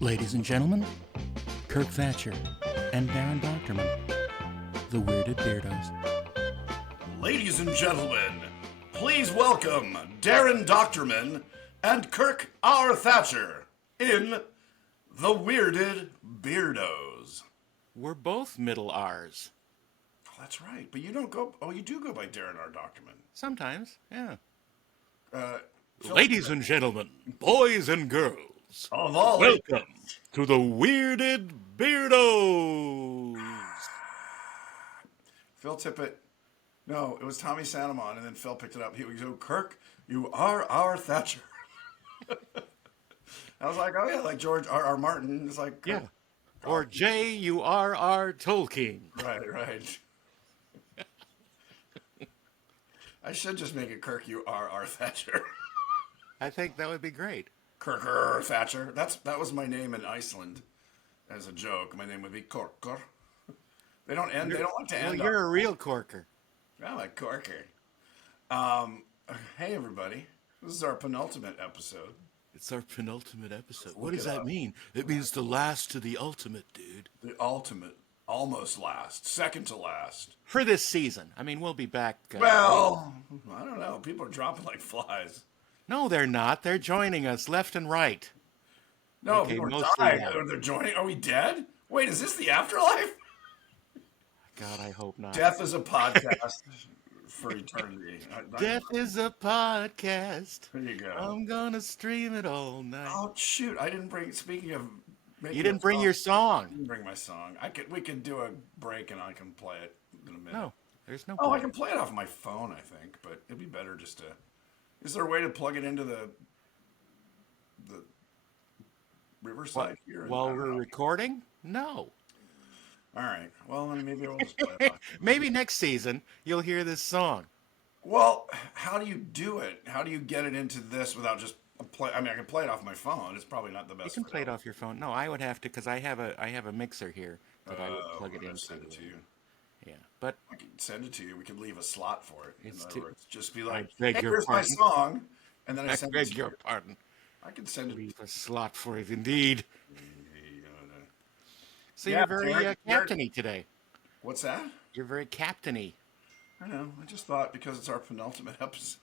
Ladies and gentlemen, Kirk Thatcher and Darren Doctorman, the Weirded Beardos. Ladies and gentlemen, please welcome Darren Doctorman and Kirk R. Thatcher in the Weirded Beardos. We're both middle R's. Oh, that's right, but you don't go. Oh, you do go by Darren R. Doctorman. Sometimes, yeah. Ladies and gentlemen, boys and girls, of all welcome to the Weirded Beardos. Phil Tippett. No, it was Tommy Santamon, and then Phil picked it up. He would go, Kirk, you are our Thatcher. I was like, oh yeah, like George R. Martin. It's like, Yeah. Or J.U.R.R. Tolkien. Right. I should just make it Kirk, you are our Thatcher. I think that would be great. Kirk Thatcher. That was my name in Iceland. As a joke, my name would be Korker. They don't like to end. Well, you're a real corker. I like Korker. Hey everybody, this is our penultimate episode. It's our penultimate episode. Look What does it that up. mean? It means the last to the ultimate, dude. The ultimate, almost last, second to last. For this season. I mean, we'll be back. Well, I don't know. People are dropping like flies. No, they're not. They're joining us left and right. No, Okay, people are mostly dying. not. They're joining. Are we dead? Wait, is this the afterlife? God, I hope not. Death is a podcast for eternity. Death is a podcast. There you go. I'm gonna stream it all night. Oh shoot! I didn't bring. Speaking of, You didn't bring your I song. didn't bring my song. We could do a break and I can play it in a minute. No, there's no. Oh, I point. can play it off my phone, I think, but it'd be better just to. Is there a way to plug it into the Riverside here? While I don't we're know. recording? No. All right. Well, then maybe I'll just play it off. Maybe next season you'll hear this song. Well, how do you do it? How do you get it into this without just play? I mean, I can play it off my phone. It's probably not the best. You can play it off your phone. No, I would have to because I have a mixer here that I would plug it into. Send it to you. Yeah, but I can send it to you. We could leave a slot for it. In It's other too- words, just be like, beg hey, your here's my pardon. song, and then I I send it beg to your you. pardon. I can send it. Leave a slot for it, indeed. So Yeah, you're very Derek- captainy today. What's that? You're very captainy. I don't know. I just thought because it's our penultimate episode,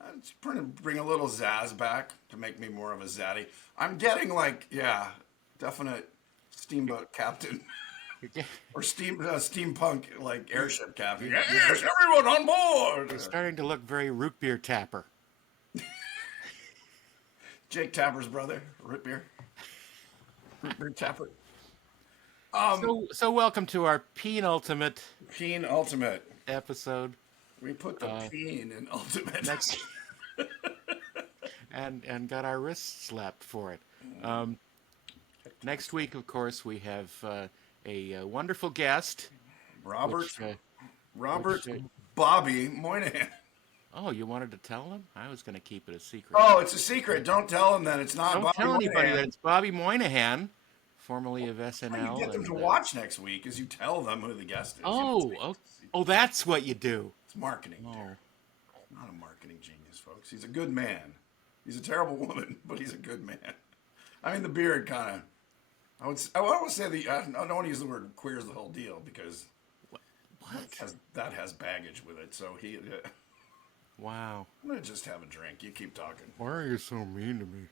I'm just trying to bring a little zazz back to make me more of a zaddy. I'm getting like, yeah, definite steamboat captain or steampunk like airship captain. Yes, everyone on board. You're starting to look very root beer tapper. Jake Tapper's brother, root beer Tapper. So welcome to our penultimate Peen Ultimate. episode. We put the peen in Ultimate. Next, and got our wrists slapped for it. Next week, of course, we have a wonderful guest. Robert which, Bobby Moynihan. Oh, you wanted to tell him? I was going to keep it a secret. Oh, it's a secret. Don't tell him that it's not Don't Bobby tell anybody Moynihan. that it's Bobby Moynihan, formerly of How SNL. you get them to watch next week is you tell them who the guest is. Oh, that's what you do. It's marketing. Oh. Derek. Not a marketing genius, folks. He's a good man. He's a terrible woman, but he's a good man. I mean, the beard kind of. I would say I don't want to use the word queer's the whole deal because What? that has baggage with it. So he. Wow. I'm gonna just have a drink. You keep talking. Why are you so mean to me?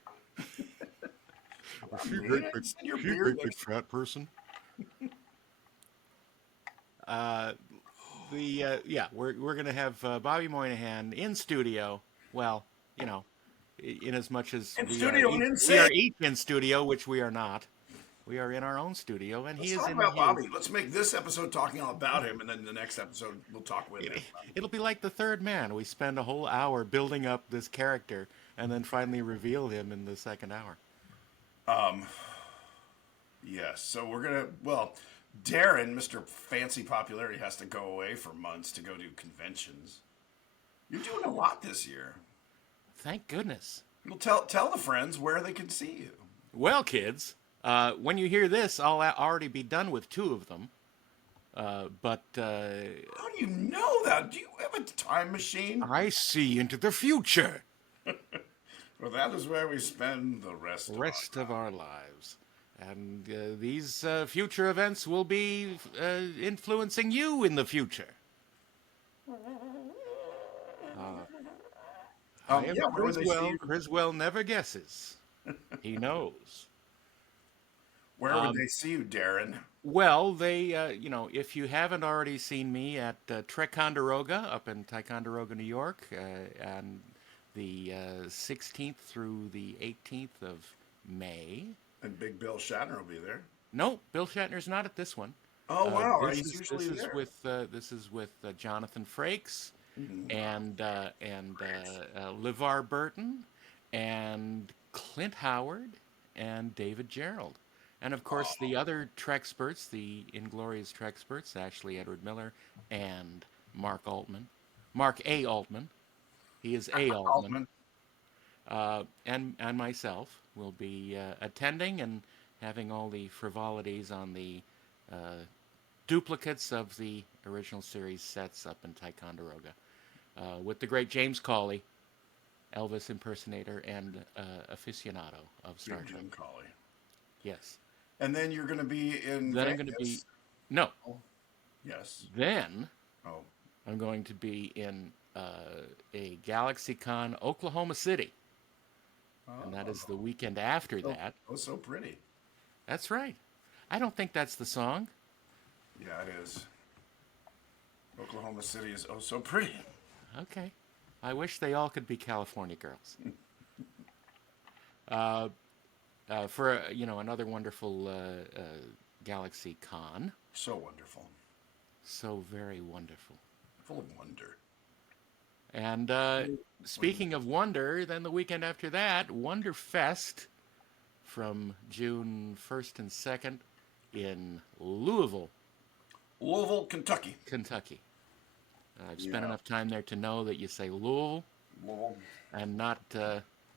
She great big- she a great big fat person. We're gonna have Bobby Moynihan in studio. Well, you know, in as much as In we studio are and each, in we are sync. each in studio, which we are not. We are in our own studio, and Let's he is talk in about his. Bobby. Let's make this episode talking all about him, and then the next episode we'll talk with him. It'll be like the Third Man. We spend a whole hour building up this character, and then finally reveal him in the second hour. Yes. So we're gonna. Well, Darren, Mr. Fancy Popularity, has to go away for months to go do conventions. You're doing a lot this year. Thank goodness. Well, tell the friends where they can see you. Well, kids, when you hear this, I'll already be done with 2 of them. But How do you know that? Do you have a time machine? I see into the future. Well, that is where we spend the rest of our rest of our lives. And these future events will be influencing you in the future. Yeah, However, where would they see you? Criswell never guesses. He knows. Where would they see you, Darren? Well, if you haven't already seen me at Trek Ticonderoga up in Ticonderoga, New York, and the 16th through the 18th of May. And Big Bill Shatner will be there. No, Bill Shatner's not at this one. Oh wow, he's usually This is there. with Jonathan Frakes Mhm. and LeVar Burton and Clint Howard and David Gerald. And of course, the other Trexperts, the Inglorious Trexperts, Ashley Edward Miller and Mark Altman. Mark A. Altman. He is A. Altman. Altman. And myself will be attending and having all the frivolities on the duplicates of the original series sets up in Ticonderoga with the great James Cawley, Elvis impersonator and aficionado of Star Big Trek. Jim Colley. Yes. And then you're going to be in Then Vegas. I'm going to be no. Yes. Then Oh. I'm going to be in a GalaxyCon Oklahoma City, and that is the weekend after that. Oh, so pretty. That's right. I don't think that's the song. Yeah, it is. Oklahoma City is oh so pretty. Okay. I wish they all could be California girls. For another wonderful Galaxy Con. So wonderful. So very wonderful. Full of wonder. And speaking of wonder, then the weekend after that, Wonder Fest from June 1st and 2nd in Louisville, Kentucky. Kentucky. I've spent enough time there to know that you say Louisville Louisville. and not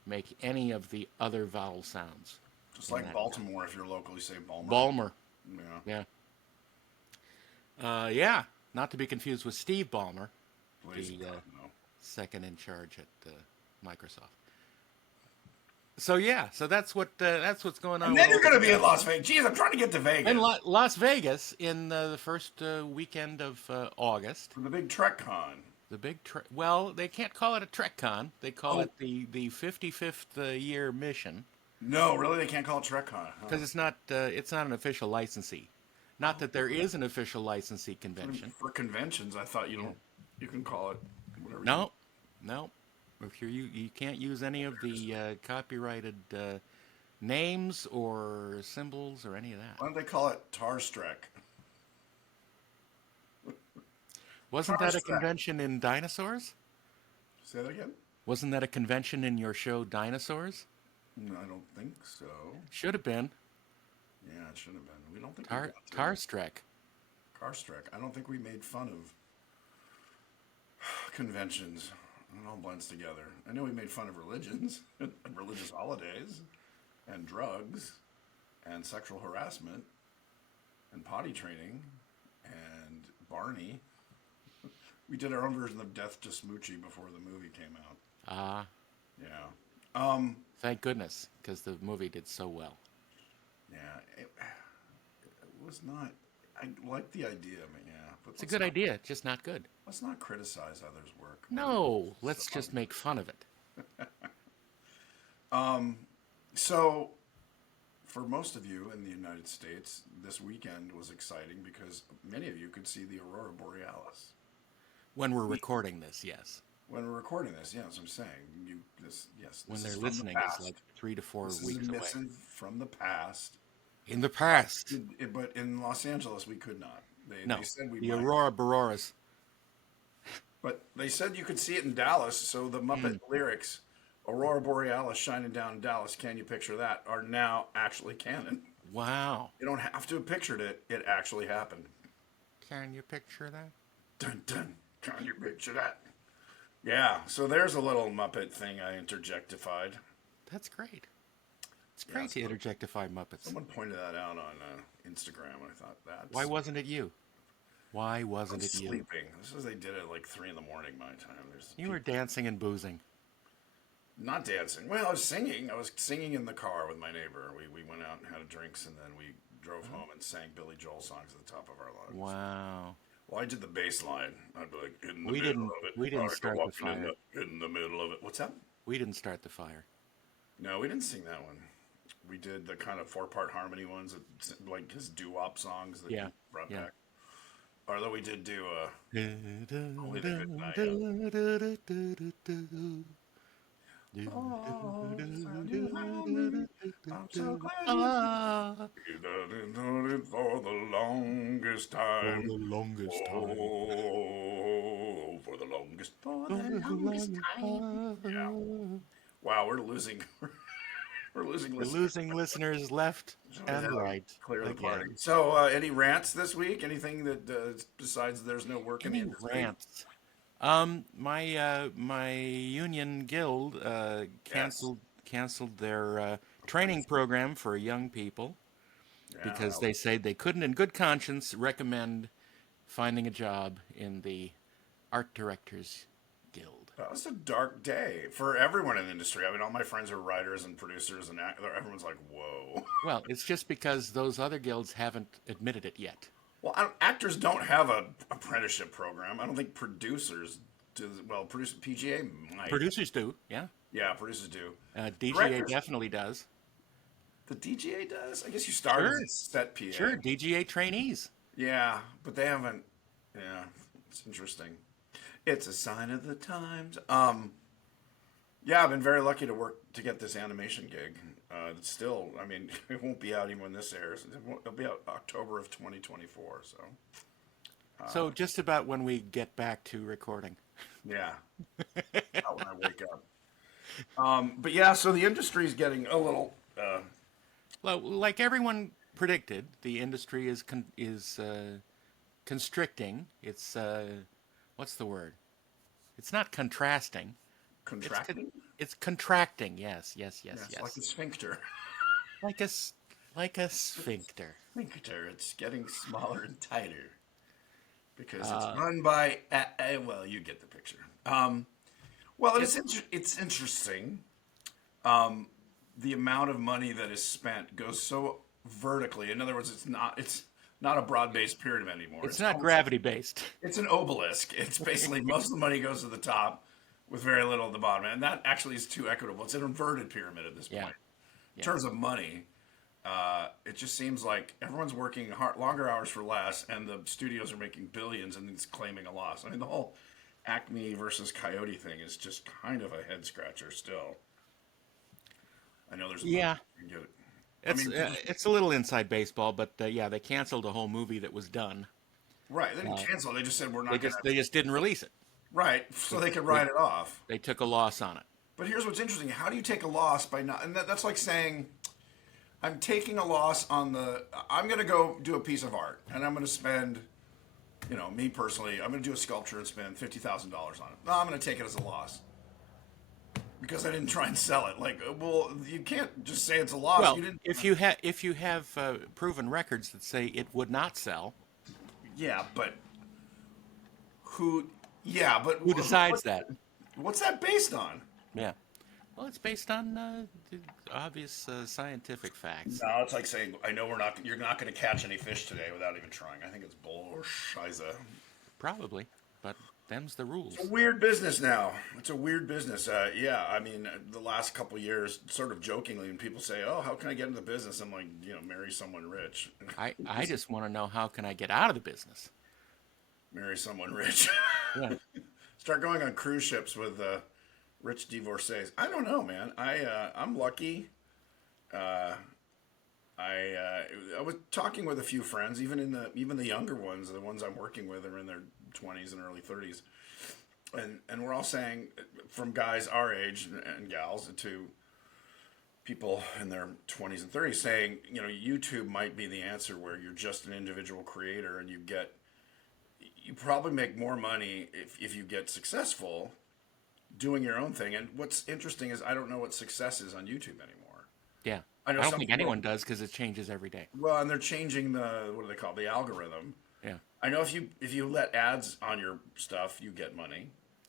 make any of the other vowel sounds. Just like Baltimore, if you're locally, say Balmer. Balmer. Yeah. Yeah. Not to be confused with Steve Ballmer, Please, the God, no. second in charge at Microsoft. So that's what's going on. And then you're going to be in Las Vegas. Jeez, I'm trying to get to Vegas. in Las Vegas in the first weekend of August. For the big Trek Con. The big well, they can't call it a Trek Con. They call it the 55th year mission. No, really, they can't call it Trek Con. Because it's not an official licensee. Not that there is an official licensee convention. For conventions, I thought you can call it whatever. No. If you can't use any of the copyrighted names or symbols or any of that. Why don't they call it Tarstrek? Wasn't that a convention in Dinosaurs? Say that again? Wasn't that a convention in your show Dinosaurs? No, I don't think so. Should have been. Yeah, it should have been. We don't think we got to. Tarstrek. Tarstrek. I don't think we made fun of conventions. It all blends together. I know we made fun of religions and religious holidays and drugs and sexual harassment and potty training and Barney. We did our own version of Death to Smoochie before the movie came out. Yeah. Thank goodness, because the movie did so well. Yeah. It was not. I like the idea, but yeah. But It's a good idea, just not good. Let's not criticize others' work. No, let's just make fun of it. So, for most of you in the United States, this weekend was exciting because many of you could see the Aurora Borealis. When we're recording this, yes. When we're recording this, yeah, that's what I'm saying. When this they're is from listening, the it's past. like 3 to 4 This weeks is a away. missive from the past. In the past. But in Los Angeles, we could not. No, They said we the might. Aurora Borealis. But they said you could see it in Dallas, so the Muppet lyrics, Aurora Borealis shining down in Dallas, can you picture that, are now actually canon. Wow. You don't have to have pictured it. It actually happened. Can you picture that? Dun, dun. Can you picture that? Yeah, so there's a little Muppet thing I interjectified. That's great. It's great to interjectify Muppets. Someone pointed that out on Instagram, and I thought that's... Why wasn't it you? Why wasn't it you? Sleeping. This is they did it at like 3 in the morning my time. You were dancing and boozing. Not dancing. Well, I was singing. I was singing in the car with my neighbor. We went out and had drinks, and then we drove home and sang Billy Joel songs at the top of our lungs. Wow. Well, I did the bass line. I'd be like, in the We middle didn't of it. we didn't I go start the walking fire. in the middle of it. What's that? We didn't start the fire. No, we didn't sing that one. We did the kind of four-part harmony ones, that, like his doo-wop songs that Yeah. he brought Yeah. back. Although we did do Only the Good Night. Oh, just found you found me. I'm so glad you Ah, did it for the longest for time. the longest time. Oh, for For the the longest longest time. Yeah. time. Wow, we're losing. We're losing We're listeners. losing listeners left So we and had to right clear the party. again. So, any rants this week? Anything that besides there's no work in the Any industry? rants? My union guild Yes. canceled their training Appreciate. program for young people Yeah, because they said they couldn't, in good conscience, recommend finding a job in the art directors guild. that was a dark day for everyone in the industry. I mean, all my friends are writers and producers, and everyone's like, "Whoa." Well, it's just because those other guilds haven't admitted it yet. Well, actors don't have a apprenticeship program. I don't think producers do. Well, PGA might. Producers do, yeah. Yeah, producers do. DGA Directors, definitely does. the DGA does. I guess you start as Sure, a set PA. sure. DGA trainees. Yeah, but they haven't. Yeah, it's interesting. It's a sign of the times. Yeah, I've been very lucky to work to get this animation gig. It's still, I mean, it won't be out even when this airs. It'll be out October of 2024. So, So just about when we get back to recording. yeah, out when I wake up. But yeah, so the industry's getting a little. Well, like everyone predicted, the industry is constricting. It's what's the word? It's not contrasting. It's Contracting. it's contracting. Yes, yes, yes, Yes, like yes. a sphincter. Like like a sphincter. Sphincter. It's getting smaller and tighter because it's run by. Well, you get the picture. Well, It's it's interesting. The amount of money that is spent goes so vertically. In other words, it's not a broad based pyramid anymore. it's It's not almost like gravity based. it's an obelisk. It's basically most of the money goes to the top with very little at the bottom, and that actually is too equitable. It's an inverted pyramid at this Yeah, point. In yeah. terms of money, it just seems like everyone's working longer hours for less, and the studios are making billions and it's claiming a loss. I mean, the whole Acme versus Coyote thing is just kind of a head scratcher still. I know there's a movie Yeah, you can get it. I mean, it's a little inside baseball, but yeah, they canceled a whole movie that was done. right? They didn't cancel. They just said we're not going to. They just didn't release it. Right, so they could They write it off. they took a loss on it. But here's what's interesting: how do you take a loss by not? And that's like saying I'm taking a loss on the. I'm going to go do a piece of art, and I'm going to spend. Me personally, I'm going to do a sculpture and spend $50,000 on it. No, I'm going to take it as a loss because I didn't try and sell it. Like, well, you can't just say it's a loss. Well, You didn't. if you have proven records that say it would not sell, Yeah, but who? Yeah, but who decides that? what's that based on? Yeah. Well, it's based on the obvious scientific facts. No, it's like saying I know You're not going to catch any fish today without even trying. I think it's bullshit. Probably, but them's the rules. It's a weird business now. It's a weird business. Yeah, I mean, the last couple years, sort of jokingly, when people say, "Oh, how can I get into the business?" I'm like, marry someone rich. I just want to know how can I get out of the business. Marry someone rich. Yeah. Start going on cruise ships with rich divorcees. I don't know, man. I'm lucky. I was talking with a few friends, even the younger ones, the ones I'm working with are in their 20s and early 30s, and we're all saying, from guys our age and gals to people in their 20s and 30s, saying, YouTube might be the answer, where you're just an individual creator and you probably make more money if you get successful doing your own thing. And what's interesting is I don't know what success is on YouTube anymore. Yeah. I know I don't some think people. anyone does because it changes every day. Well, and they're changing what do they call it, the algorithm. Yeah. I know if you let ads on your stuff, you get money.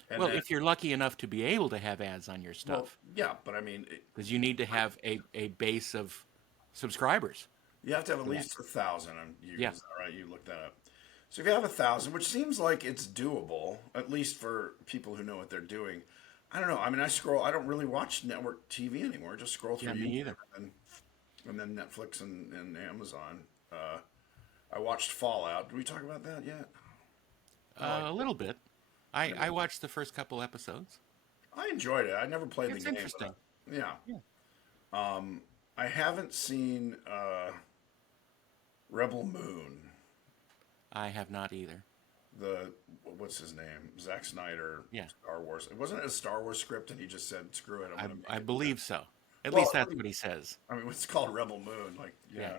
And Well, then, if you're lucky enough to be able to have ads on your well, stuff, yeah, but I mean, because you need to have a base of subscribers you have to have at for that. least 1,000. Yeah, Is that right? You looked that up. So if you have 1,000, which seems like it's doable, at least for people who know what they're doing. I don't know. I mean, I scroll. I don't really watch network TV anymore. I just scroll through yeah, me YouTube either. and then Netflix and Amazon. I watched Fallout. Did we talk about that yet? I like A it. little bit. I watched the first couple episodes. I enjoyed it. I never played the It's game, but interesting. yeah. Yeah, I haven't seen Rebel Moon. I have not either. The what's his name? Zack Snyder, Yeah, Star Wars. It wasn't a Star Wars script, and he just said, "Screw it, I'm I going to make I it." believe so. At Well, least that's what he says. I mean, it's called Rebel Moon. Like, Yeah.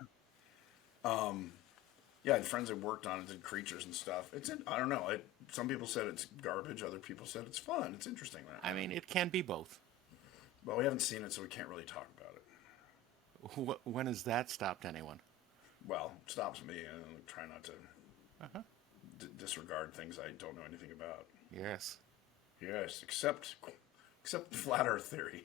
yeah, yeah. I had friends that worked on it, did creatures and stuff. I don't know. Some people said it's garbage. Other people said it's fun. It's interesting. I mean, it can be both. But we haven't seen it, so we can't really talk about it. When has that stopped anyone? Well, it stops me, and I try not to Uh-huh. disregard things I don't know anything about. Yes. Yes, except flat Earth theory.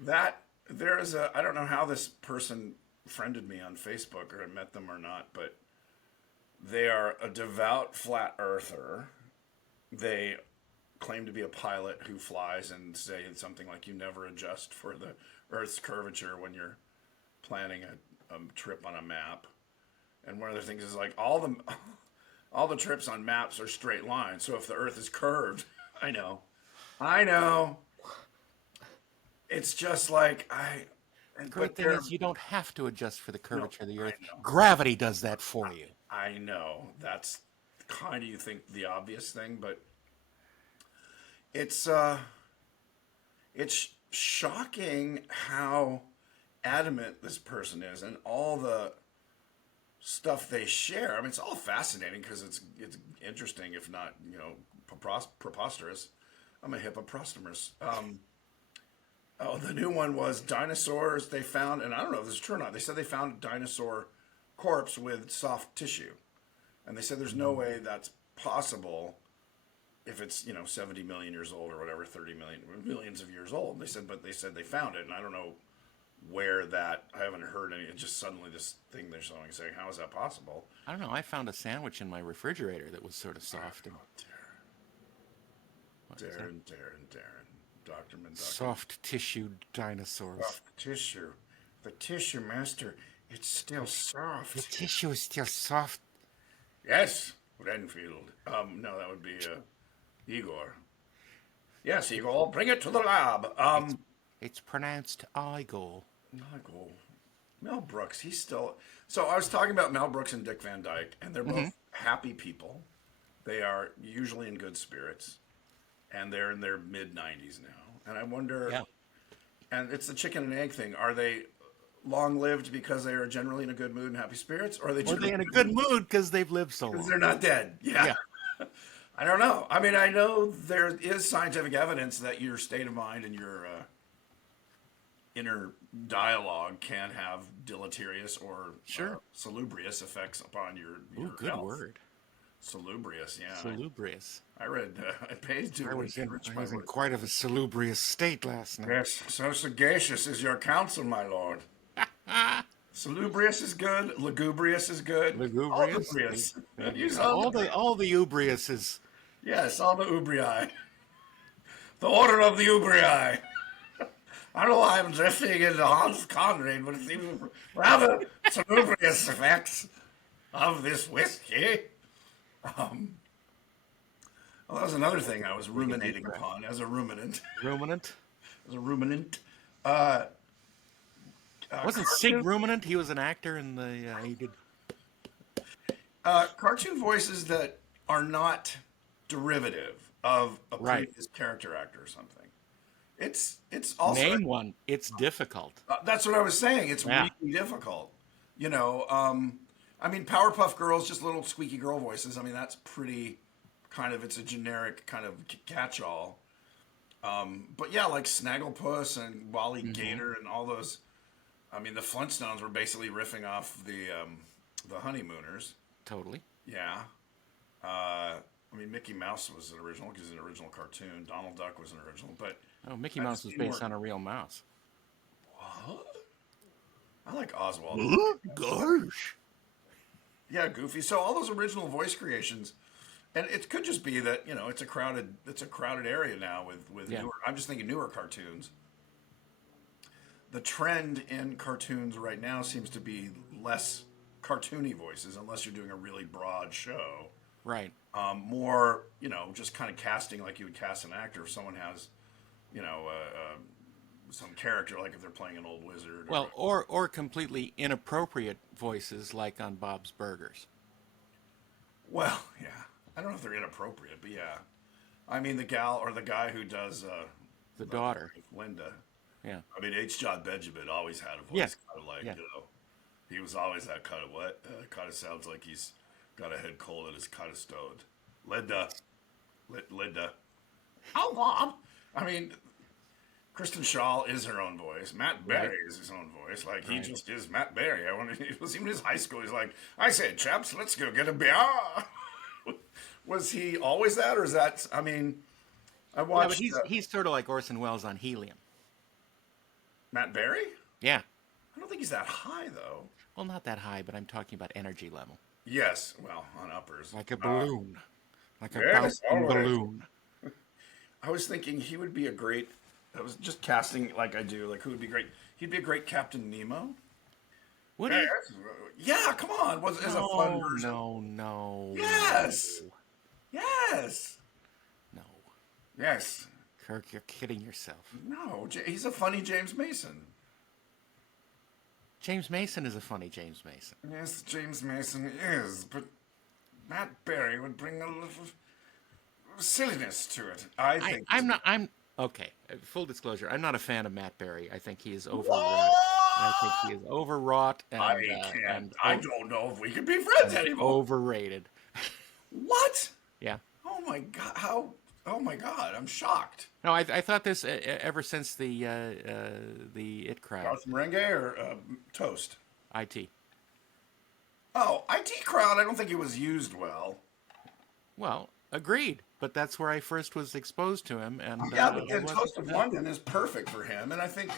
That there is a I don't know how this person friended me on Facebook or I met them or not, but they are a devout flat earther. They claim to be a pilot who flies and say something like you never adjust for the Earth's curvature when you're planning a trip on a map. And one of the things is like all the trips on maps are straight lines. So if the Earth is curved, I know. It's just like The great but thing is you don't have to adjust for the no, curvature of the I Earth. know, Gravity does that for you. I know. That's kind of you think the obvious thing, but it's it's shocking how adamant this person is and all the stuff they share. I mean, it's all fascinating because it's interesting, if not preposterous. I'm a hippopotamus. Oh, the new one was dinosaurs they found, and I don't know if this is true or not. They said they found a dinosaur corpse with soft tissue, and they said there's no way that's possible if it's 70 million years old or whatever, 30 million millions of years old. But they said they found it, and I don't know where that. I haven't heard any. It's just suddenly this thing they're showing saying, how is that possible? I don't know. I found a sandwich in my refrigerator that was sort of soft and what is that? Darren, Doctor Man, Soft tissued dinosaurs. soft tissue. The tissue master, it's still The soft. tissue is still soft. Yes, Renfield. No, that would be Igor. Yes, Igor, bring it to the lab. It's pronounced Igor. Michael, Mel Brooks, he's still. So I was talking about Mel Brooks and Dick Van Dyke, and they're both happy people. They are usually in good spirits, and they're in their mid 90s now. And I wonder, Yeah. and it's the chicken and egg thing. Are they long lived because they are generally in a good mood and happy spirits, or are they Or they generally in a good mood because they've lived so because long. they're not dead? Yeah. Yeah. I don't know. I mean, I know there is scientific evidence that your state of mind and your inner dialogue can have deleterious or Sure. salubrious effects upon your Ooh, good health. word. Salubrious, yeah. Salubrious. I read. I paid to enrich I my was in work. quite of a salubrious state last night. Yes, so sagacious is your counsel, my lord. Salubrious is good. Lugubrious is good. All Lugubrious. lugubrious. Yeah. Use all the All the ubrious is yes, all the ubrii. The order of the ubrii. I don't know why I'm drifting into Hans Conrad, but it seems rather salubrious effects of this whiskey. Well, that was another thing I was ruminating upon as a ruminant. ruminant. As a ruminant. Wasn't Sig Ruminant? He was an actor in the he did. Cartoon voices that are not derivative of a Right. previous character actor or something. It's also Name one. It's difficult. that's what I was saying. It's Yeah. really difficult. I mean, Powerpuff Girls, just little squeaky girl voices. I mean, that's pretty kind of. It's a generic kind of catch-all. But yeah, like Snagglepuss and Wally Gator and all those. I mean, the Flintstones were basically riffing off the Honeymooners. Totally. Yeah. I mean, Mickey Mouse was an original because he's an original cartoon. Donald Duck was an original, but Oh, Mickey I've Mouse was seen based more. on a real mouse. What? I like Oswald. Huh? Gosh. Yeah, Goofy. So all those original voice creations, and it could just be that it's a crowded area now with Yeah. newer. I'm just thinking newer cartoons. The trend in cartoons right now seems to be less cartoony voices, unless you're doing a really broad show. Right. More, just kind of casting like you would cast an actor if someone has, some character, like if they're playing an old wizard or. Well, or completely inappropriate voices like on Bob's Burgers. Well, yeah. I don't know if they're inappropriate, but yeah. I mean, the gal or the guy who does The the daughter. Linda. Yeah. I mean, H. John Benjamin always had a Yeah. voice kind of like, Yeah. he was always that kind of what? Kind of sounds like he's got a head cold and is kind of stoned. Linda. Linda. Oh, Mom. I mean, Kristen Shaw is her own voice. Matt Right. Berry is his own voice. Like, he Right. just is Matt Berry. I wonder, it was even his high school. He's like, I say, chaps, let's go get a beer. Was he always that, or is that, I mean, I Yeah, but watched he's sort of like Orson Welles on helium. Matt Berry? Yeah. I don't think he's that high, though. Well, not that high, but I'm talking about energy level. Yes, well, on uppers. Like a balloon. Like a Yes, bouncing always. balloon. I was thinking he would be a great. I was just casting like I do. Like who would be great? He'd be a great Captain Nemo. Would he? Yes. Yeah, come on. Was is a fun No, version? no, no. Yes. Yes. No. Yes. Kirk, you're kidding yourself. No, he's a funny James Mason. James Mason is a funny James Mason. Yes, James Mason is, but Matt Berry would bring a little silliness to it. I think. I'm okay. Full disclosure, I'm not a fan of Matt Berry. I think he is overwrought. What? I think he is overwrought I can't. I don't know if we can be friends anymore. overrated. What? Yeah. Oh my god! How? Oh my god! I'm shocked. No, I thought this ever since the It crowd. Garth Marenghi or Toast? IT. Oh, IT crowd. I don't think it was used well. Well, agreed. But that's where I first was exposed to him, and Yeah, but he then wasn't Toast of good. London is perfect for him, and I think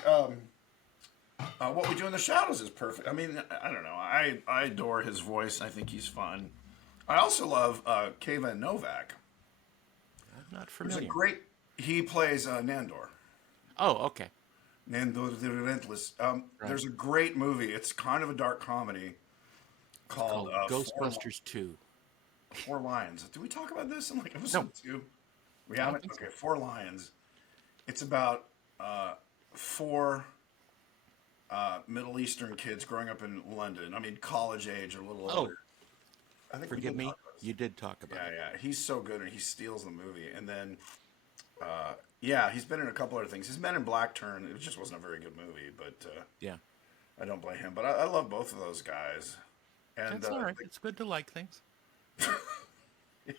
What We Do in the Shadows is perfect. I mean, I don't know. I adore his voice. I think he's fun. I also love Kayvan Novak. I'm not There's a familiar. great. He plays Nandor. Oh, okay. Nandor the Relentless. Right. There's a great movie. It's kind of a dark comedy called Called Four, Ghostbusters 2. Four Lions. Did we talk about this in like No. episode 2? We I don't haven't? think so. Okay, Four Lions. It's about four Middle Eastern kids growing up in London. I mean, college age or a little Oh, older. I think we forgive did me. talk about this. You did talk about Yeah, it. yeah. He's so good and he steals the movie. And then, yeah, he's been in a couple other things. His Men in Black turn, it just wasn't a very good movie, but Yeah. I don't blame him. But I love both of those guys. And That's all right. It's good to like things.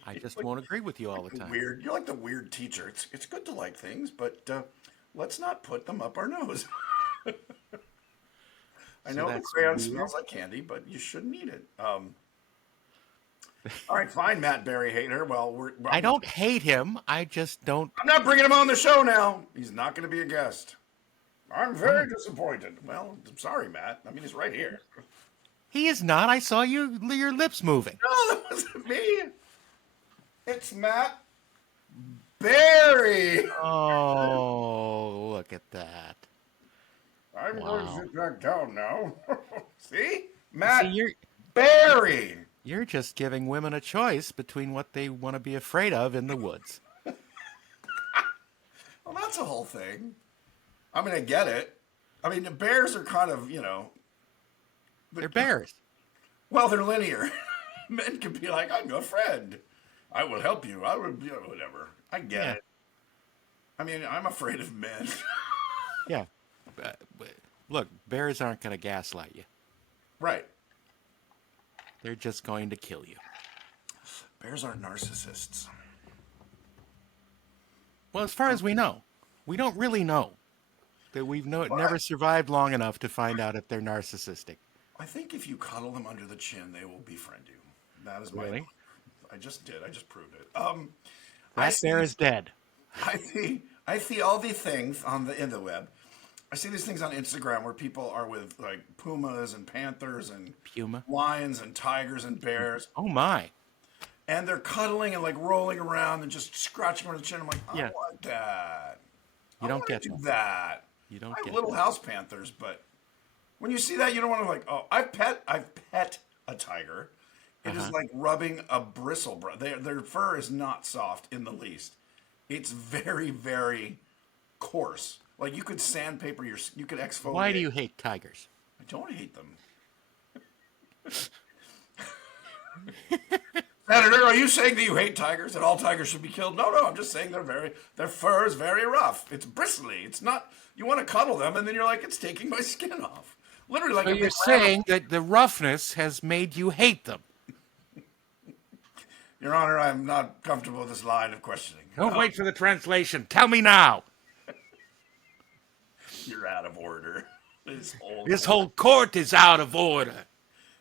I just won't agree with you all the time. weird. You're like the weird teacher. It's good to like things, but let's not put them up our nose. I So know the that's crayon weird. smells like candy, but you shouldn't eat it. All right, fine, Matt Berry hater. Well, I don't hate him. I just don't. I'm not bringing him on the show now. He's not going to be a guest. I'm very disappointed. Well, I'm sorry, Matt. I mean, he's right here. He is not. I saw your lips moving. No, that wasn't me. It's Matt Berry. Oh, look at that. I'm going to Wow. sit back down now. See? Matt See, Berry. you're just giving women a choice between what they want to be afraid of in the woods. Well, that's a whole thing. I mean, I get it. I mean, the bears are kind of, They're bears. well, they're linear. Men can be like, I'm your friend. I will help you. I will, whatever. I get Yeah. it. I mean, I'm afraid of men. Yeah. But look, bears aren't going to gaslight you. Right. They're just going to kill you. Bears aren't narcissists. Well, as far as we know, we don't really know. That we've never survived long enough to find out if they're narcissistic. I think if you cuddle them under the chin, they will befriend you. That is my. Really? I just did. I just proved it. I That see bear is these. dead. I see all these things on the in the web. I see these things on Instagram where people are with like pumas and panthers and Puma. lions and tigers and bears, Oh my. and they're cuddling and like rolling around and just scratching on the chin. I'm like, I Yeah. want that. I You don't want get to do that. that. You I don't have get little that. house panthers, but when you see that, you don't want to like, oh, I've pet a tiger. Uh It is huh. like rubbing a bristle. Their fur is not soft in the least. It's very, very coarse. Like you could sandpaper you could Why do exfoliate. you hate tigers? I don't hate them. Senator, are you saying that you hate tigers? That all tigers should be killed? No, no. I'm just saying their fur is very rough. It's bristly. It's not. You want to cuddle them, and then you're like, it's taking my skin off. Literally, like So if they you're ran. saying that the roughness has made you hate them? Your Honor, I'm not comfortable with this line of questioning. Don't wait for the translation. Tell me now. You're out of order. This whole This court. whole court is out of order.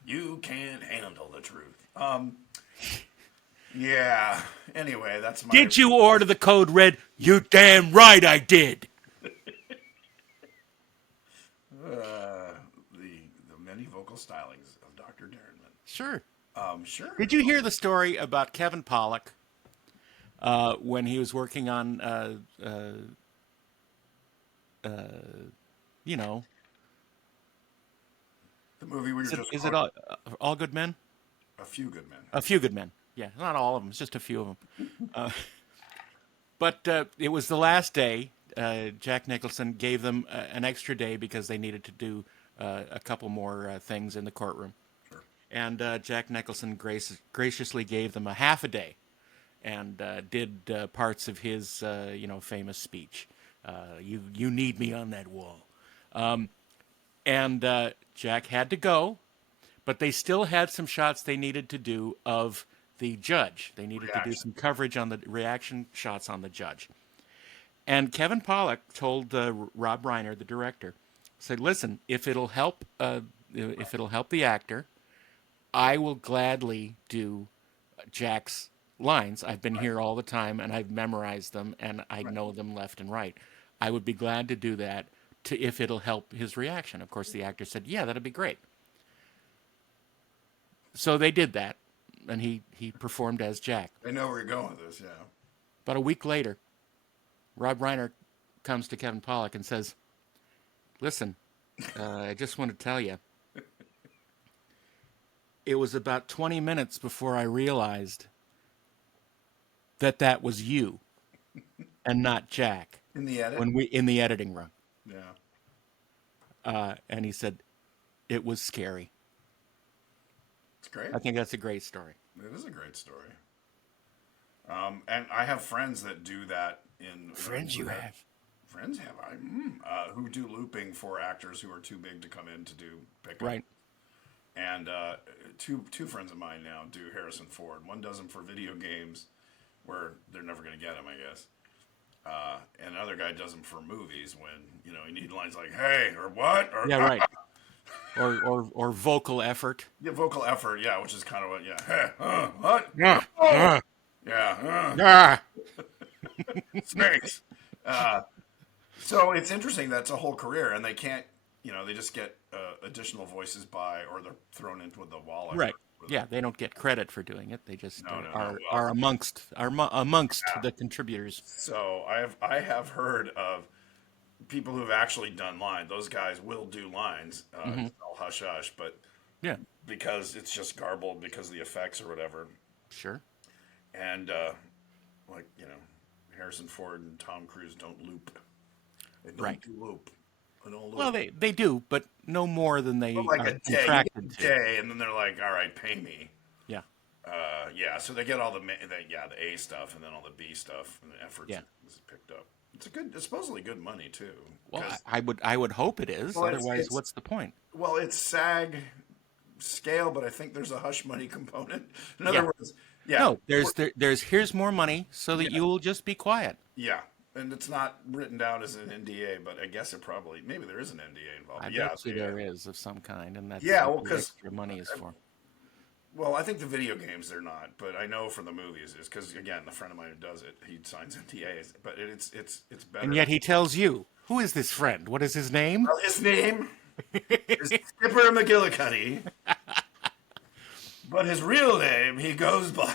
You can't handle the truth. Yeah. Anyway, that's my Did you order the code red? You damn right I did. the many vocal stylings of Dr. Darrenman. Sure. Sure. Did you hear the story about Kevin Pollock when he was working on, you know, The movie we were just is it quoting. all good men? A Few Good Men. A few good men. Yeah, not all of them, just a few of them. But it was the last day. Jack Nicholson gave them an extra day because they needed to do a couple more things in the courtroom. Sure. And Jack Nicholson graciously gave them a half a day and did parts of his, famous speech. You need me on that wall. And Jack had to go, but they still had some shots they needed to do of the judge. They needed to do Reaction. some coverage on the reaction shots on the judge. And Kevin Pollock told Rob Reiner, the director, said, "Listen, if it'll help the actor, I will gladly do Jack's lines. I've been Right. here all the time, and I've memorized them, and I Right. know them left and right. I would be glad to do that if it'll help his reaction." Of course, the actor said, "Yeah, that'd be great." So they did that, and he performed as Jack. I know where you're going with this. Yeah. About a week later, Rob Reiner comes to Kevin Pollock and says, "Listen, I just want to tell you, it was about 20 minutes before I realized that was you and not Jack In the edit. when we in the editing room." Yeah. And he said, "It was scary." It's great. I think that's a great story. It is a great story. And I have friends that do that in Friends you have. friends have who do looping for actors who are too big to come in to do pickup. Right. And two friends of mine now do Harrison Ford. One does them for video games, where they're never going to get him, I guess. And another guy does them for movies when you need lines like "Hey" or "What" or Yeah, right. Or vocal effort. yeah, vocal effort, yeah, which is kind of what, yeah, "Hey, what, Yeah. oh, yeah, Ah. snakes." So it's interesting. That's a whole career, and they can't, they just get additional voices or they're thrown into the wallet. Right. Yeah, they don't get credit for doing it. They just No, no, no. are Well, are amongst the contributors. so I have heard of people who've actually done lines. Those guys will do lines. Hmm. It's all hush hush, but Yeah, because it's just garbled because of the effects or whatever. sure. And like Harrison Ford and Tom Cruise don't loop. They don't Right. do loop. They don't loop. Well, they do, but no more than But they like are a day, contracted to. and then they're like, "All right, pay me." Yeah, Yeah, so they get all the A stuff and then all the B stuff, and the efforts yeah. is picked up. It's supposedly good money too. Well, 'Cause- I would hope it is. well, it's, Otherwise, it's what's the point? well, it's SAG scale, but I think there's a hush money component. In other Yeah. words, yeah, No, there's here's more money so that yeah, you will just be quiet. yeah, and it's not written down as an NDA, but I guess maybe there is an NDA involved. I But yeah, bet you there is of some kind, and that's yeah, what well, the because extra money is for. Well, I think the video games they're not, but I know from the movies is because again, the friend of mine who does it, he signs NDAs, but it's And better. yet he tells you, who is this friend? What is his name? Well, his name is Skipper McGillicuddy, but his real name he goes by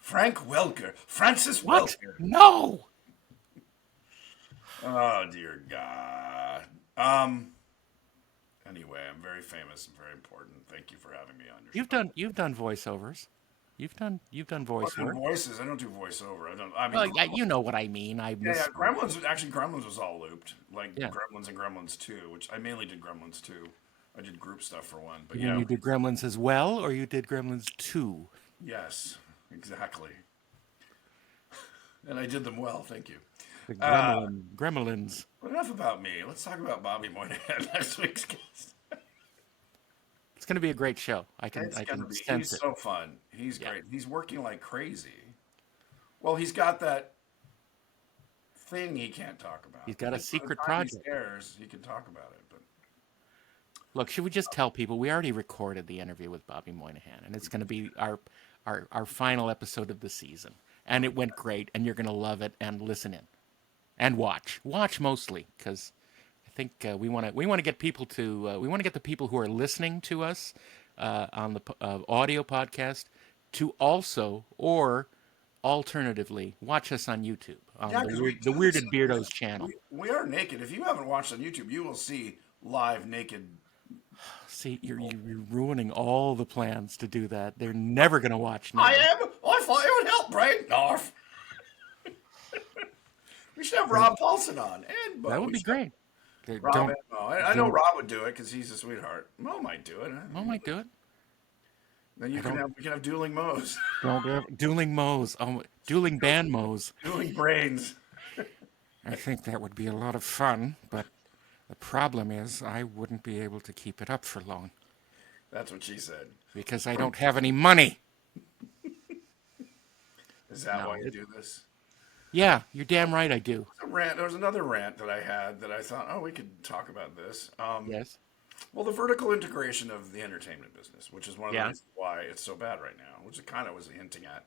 Frank Welker, Francis What? Welker. No! Oh dear God. Um. Anyway, I'm very famous and very important. Thank you for having me on your show. You've done voiceovers. You've done I voice do work. voices. I don't do voiceover. I don't. I mean, Well, yeah, you know what I mean. I yeah, yeah. misspoke. Gremlins was all looped, like Yeah. Gremlins and Gremlins 2, which I mainly did Gremlins 2. I did group stuff for one, but You mean yeah, you did Gremlins as well, or you did Gremlins 2? yes, exactly. And I did them well, thank you. The Uh, Gremlins. but enough about me. Let's talk about Bobby Moynihan, next week's guest. It's going to be a great show. I can It's I gonna can be. sense He's it. so fun. He's Yeah. great. He's working like crazy. Well, he's got that thing he can't talk about. He's got I a think by the secret time he project. shares, he can talk about it. But Look, should we just tell people we already recorded the interview with Bobby Moynihan, and it's going to be our final episode of the season, and it went great, and you're going to love it, and listen in, and watch mostly, because I think we want to get people to we want to get the people who are listening to us on the audio podcast to also or alternatively watch us on YouTube on yeah, because we the do this. Weirded Beardos channel. We are naked. If you haven't watched on YouTube, you will see live naked. See, you're ruining all the plans to do that. They're never gonna watch now. I am. I thought it would help, right? Narf. We should have Rob Paulson on, and That Mo. would We be should have great. Rob Don't and Mo. I know don't. Rob would do it because he's a sweetheart. Mo might do it. I might do it. Then you I can don't. have we can have dueling Mo's, Don't dueling Moes. Dueling band Moes. dueling brains. I think that would be a lot of fun, but the problem is I wouldn't be able to keep it up for long That's what she said. because I don't have any money. Is that No. why you do this? Yeah, you're damn right I do. A rant. There was another rant that I had that I thought, oh, we could talk about this. Yes. Well, the vertical integration of the entertainment business, which is one of the Yeah. reasons why it's so bad right now, which it kind of was hinting at.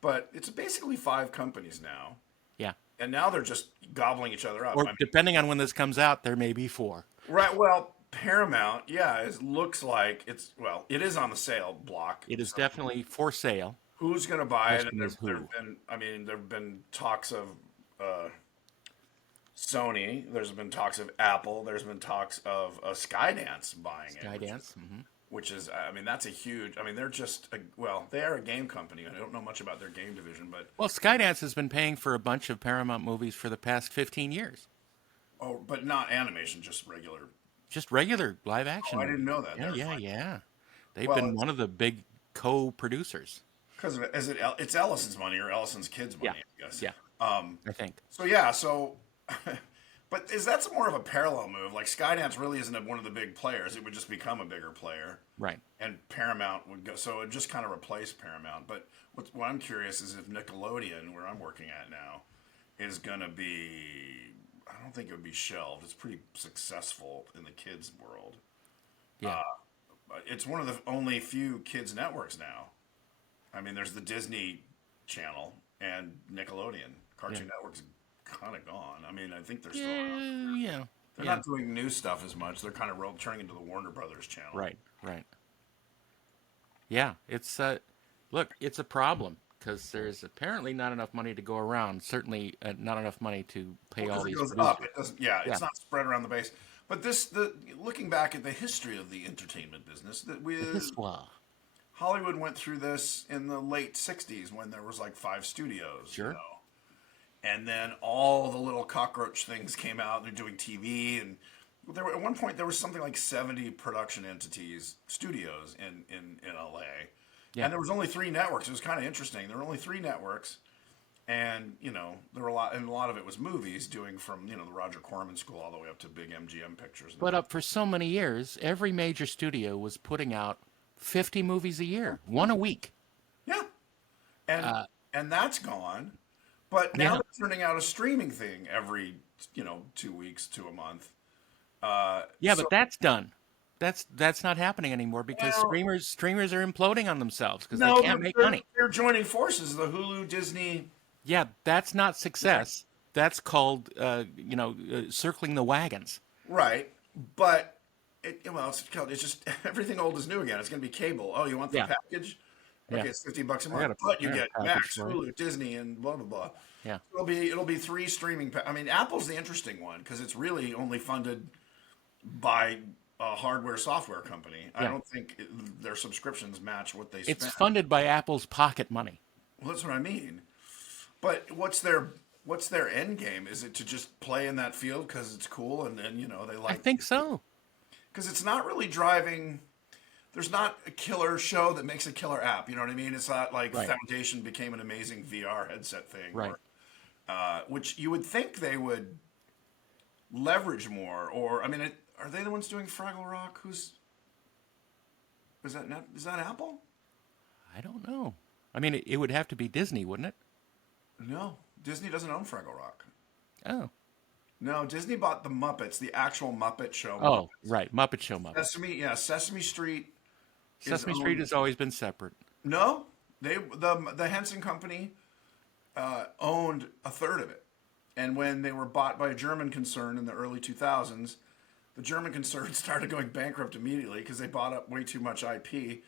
But it's basically 5 companies now, Yeah. and now they're just gobbling each other up. Or I mean, depending on when this comes out, there may be 4. right? Well, Paramount, yeah, it looks like it is on the sale block. It is So definitely for sale. who's going to buy it? And Question is who. there've been talks of Sony. There's been talks of Apple. There's been talks of Skydance buying it, Skydance. which is, I mean, that's a huge. I mean, they're just they are a game company. I don't know much about their game division, but Well, Skydance has been paying for a bunch of Paramount movies for the past 15 years. but not animation, just regular. Just regular live action. Oh, I didn't know that. Yeah, They're yeah, fine. yeah. They've Well, been one of the big co-producers. because it's Ellison's money or Ellison's kids' Yeah, money, I guess. yeah, I think. So yeah, but is that more of a parallel move? Like Skydance really isn't one of the big players; it would just become a bigger player, Right. and Paramount would go. So it would just kind of replace Paramount. But what I'm curious is if Nickelodeon, where I'm working at now, is gonna be. I don't think it would be shelved. It's pretty successful in the kids world. Yeah. But it's one of the only few kids networks now. I mean, there's the Disney Channel and Nickelodeon. Cartoon Network's kind of gone. I mean, I think they're still around. Yeah. They're Yeah. not doing new stuff as much. They're kind of turning into the Warner Brothers channel. Right. Right. Yeah. It's look, it's a problem because there's apparently not enough money to go around. Certainly not enough money to pay all Because it these goes producers. up. It doesn't. Yeah, Yeah. it's not spread around the base. But looking back at the history of the entertainment business, Histoire. Hollywood went through this in the late '60s when there was like 5 studios. Sure. And then all the little cockroach things came out. And they're doing TV, and at one point there was something like 70 production entities, studios in LA. Yeah. And there was only 3 networks. It was kind of interesting. There were only 3 networks, and there were a lot of it was movies, doing from the Roger Corman School all the way up to big MGM Pictures. But up for so many years, every major studio was putting out 50 movies a year, one a week. Yeah, and that's gone. But now Yeah. they're turning out a streaming thing every 2 weeks to a month. Yeah, So but that's done. that's not happening anymore because Well, streamers are imploding on themselves because they no, can't make they're money. they're joining forces. The Hulu Disney. Yeah, that's not success. That's called circling the wagons. Right, but it's just everything old is new again. It's going to be cable. Oh, you want the Yeah, package? yeah. Okay, it's $50 a I month, got a but I you got get a package Max, for you. Hulu, Disney, and blah blah blah. Yeah. It'll be three streaming. I mean, Apple's the interesting one because it's really only funded by a hardware software company. I Yeah. don't think their subscriptions match what they It's spend. funded by Apple's pocket money. Well, that's what I mean. But what's their end game? Is it to just play in that field because it's cool and then they I like think so. because it's not really driving. There's not a killer show that makes a killer app. You know what I mean? It's not like Right. Foundation became an amazing VR headset thing, Right. or which you would think they would leverage more. Or I mean, are they the ones doing Fraggle Rock? Is that Apple? I don't know. I mean, it would have to be Disney, wouldn't it? No, Disney doesn't own Fraggle Rock. Oh. No, Disney bought the Muppets, the actual Muppet Show Oh, Muppets. right. Muppet Show Muppets. Sesame Street is Sesame Street owned. has always been separate. No, the Henson Company owned a third of it, and when they were bought by a German concern in the early 2000s, the German concern started going bankrupt immediately because they bought up way too much IP,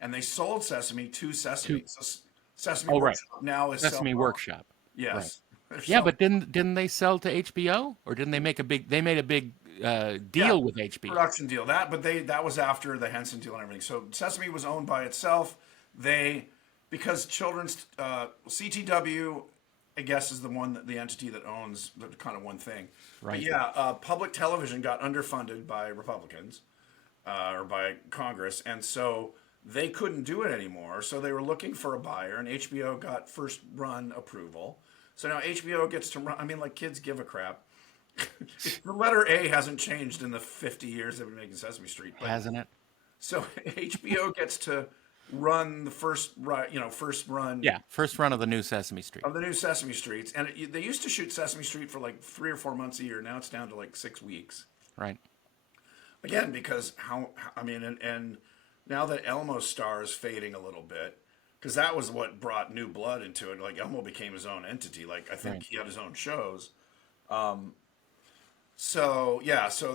and they sold Sesame to Sesame. Two. So Sesame Oh, right. Workshop now is Sesame self-owned. Workshop. Right. Yes, they're Yeah, self. but didn't they sell to HBO or didn't they make a big? They made a big Yeah, deal with HBO. production deal. That was after the Henson deal and everything. So Sesame was owned by itself. They because children's CTW, I guess, is the entity that owns the kind of one thing. But Right. yeah, public television got underfunded by Republicans or by Congress, and so they couldn't do it anymore. So they were looking for a buyer, and HBO got first run approval. So now HBO gets to run. I mean, like kids give a crap. The letter A hasn't changed in the 50 years they've been making Sesame Street, but Hasn't it? so HBO gets to run the first run Yeah. First run of the new Sesame Street. of the new Sesame Streets, and they used to shoot Sesame Street for like 3 or 4 months a year. Now it's down to like 6 weeks. Right. Again, because I mean, and now that Elmo star is fading a little bit, because that was what brought new blood into it. Like Elmo became his own entity. Like I think Right. he had his own shows. So yeah, so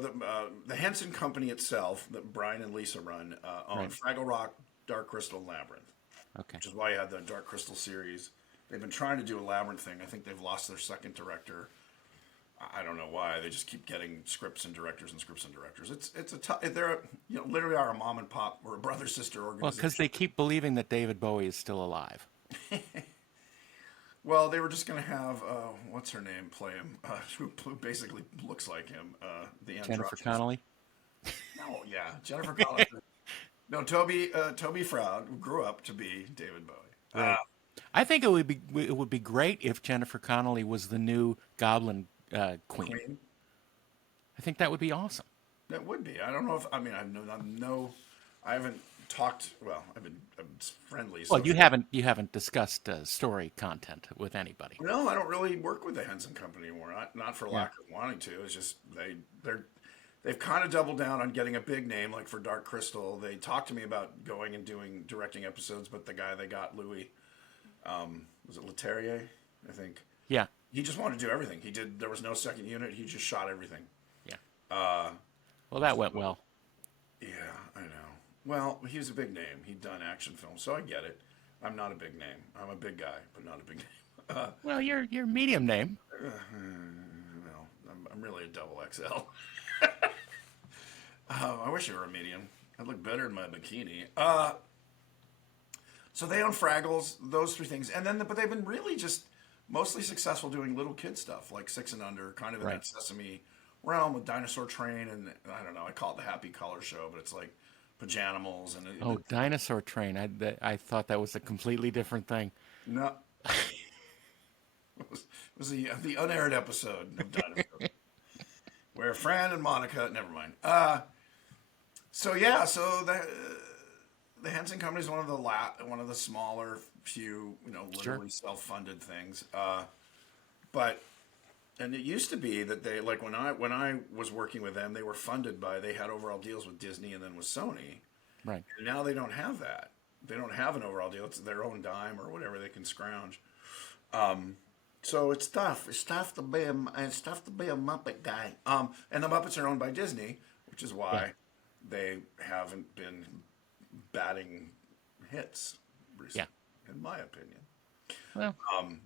the Henson Company itself, that Brian and Lisa run, own Right. Fraggle Rock, Dark Crystal, and Labyrinth, Okay. which is why you had the Dark Crystal series. They've been trying to do a Labyrinth thing. I think they've lost their second director. I don't know why. They just keep getting scripts and directors and scripts and directors. It's a tough. They're literally are a mom and pop or a brother sister Well, because organization. they keep believing that David Bowie is still alive. Well, they were just gonna have what's her name play him, who basically looks like him, the Jennifer androgynous. Connelly. No, yeah, Jennifer Connelly. No, Toby Froud who grew up to be David Bowie. Right. I think it would be great if Jennifer Connelly was the new Goblin Queen. Queen. I think that would be awesome. That would be. I don't know if I mean I haven't talked. Well, I'm friendly. Well, So you haven't discussed story content with anybody. no, I don't really work with the Henson Company anymore. Not for Yeah. lack of wanting to. It's just they've kind of doubled down on getting a big name like for Dark Crystal. They talked to me about going and directing episodes, but the guy they got, Louis, was it Leterrier? I think Yeah. he just wanted to do everything. He did. There was no second unit. He just shot everything. Yeah. Uh, Well, that went well. yeah, I know. Well, he was a big name. He'd done action films, so I get it. I'm not a big name. I'm a big guy, but not a big name. Well, your medium name. Well, I'm really a double XL. I wish I were a medium. I'd look better in my bikini. So they own Fraggles, those three things, and then but they've been really just mostly successful doing little kid stuff like Six and Under, kind of in Right. that Sesame realm with Dinosaur Train, and I don't know. I call it the Happy Color Show, but it's like Pajanimals and Oh, Dinosaur Train. I thought that was a completely different thing. no. It was the unaired episode of Dinosaur where Fran and Monica. Never mind. So yeah, so the Henson Company is one of the smaller few, literally self-funded things. But And it used to be that they like when I was working with them, they were funded by they had overall deals with Disney and then with Sony. Right. And now they don't have that. They don't have an overall deal. It's their own dime or whatever they can scrounge. So it's tough. It's tough to be a Muppet guy. And the Muppets are owned by Disney, which is Yeah. why they haven't been batting hits Yeah. recently, in my opinion. Well, Um,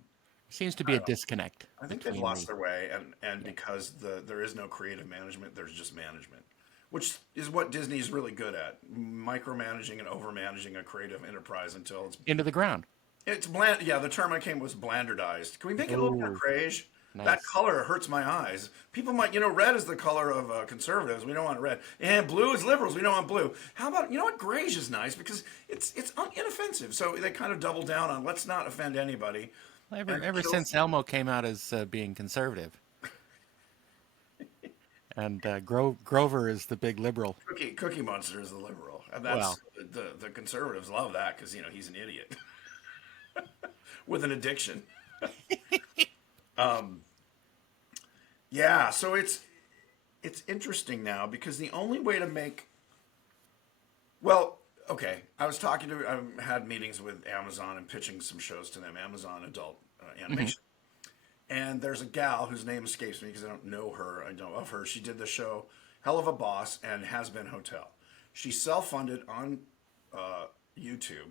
seems to I be a don't know. disconnect I think they've between the. lost their way, and Yeah. because there is no creative management, there's just management, which is what Disney's really good at: micromanaging and overmanaging a creative enterprise until Into the ground. it's bland. Yeah, the term I came was blanderdized. Can we make it a little more Oh, beige? That nice. color hurts my eyes. People might, red is the color of conservatives. We don't want red. And blue is liberals. We don't want blue. How about, what, grayish is nice because it's inoffensive. So they kind of double down on let's not offend anybody Well, and ever kill since Elmo came out as being conservative, and Grover is the big liberal. Cookie Monster is the liberal, and Well, that's the conservatives love that because he's an idiot with an addiction. Yeah, so it's interesting now because the only way to make well, okay, I had meetings with Amazon and pitching some shows to them, Amazon adult mhm. animation. And there's a gal whose name escapes me because I don't know her. I know of her. She did the show Hell of a Boss and Has Been Hotel. She self-funded on YouTube.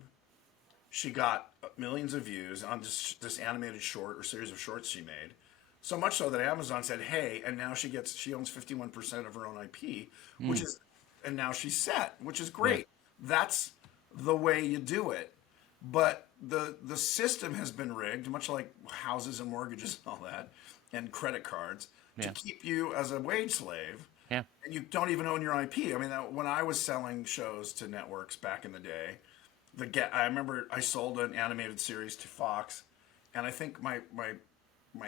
She got millions of views on this animated short or series of shorts she made. So much so that Amazon said, "Hey," and now she owns 51% of her own IP, which Mm, is, and now she's set, which is yeah, great. That's the way you do it. But the system has been rigged, much like houses and mortgages and all that, and credit cards, to yeah, keep you as a wage slave, yeah. and you don't even own your IP. I mean, when I was selling shows to networks back in the day, I remember I sold an animated series to Fox, and I think my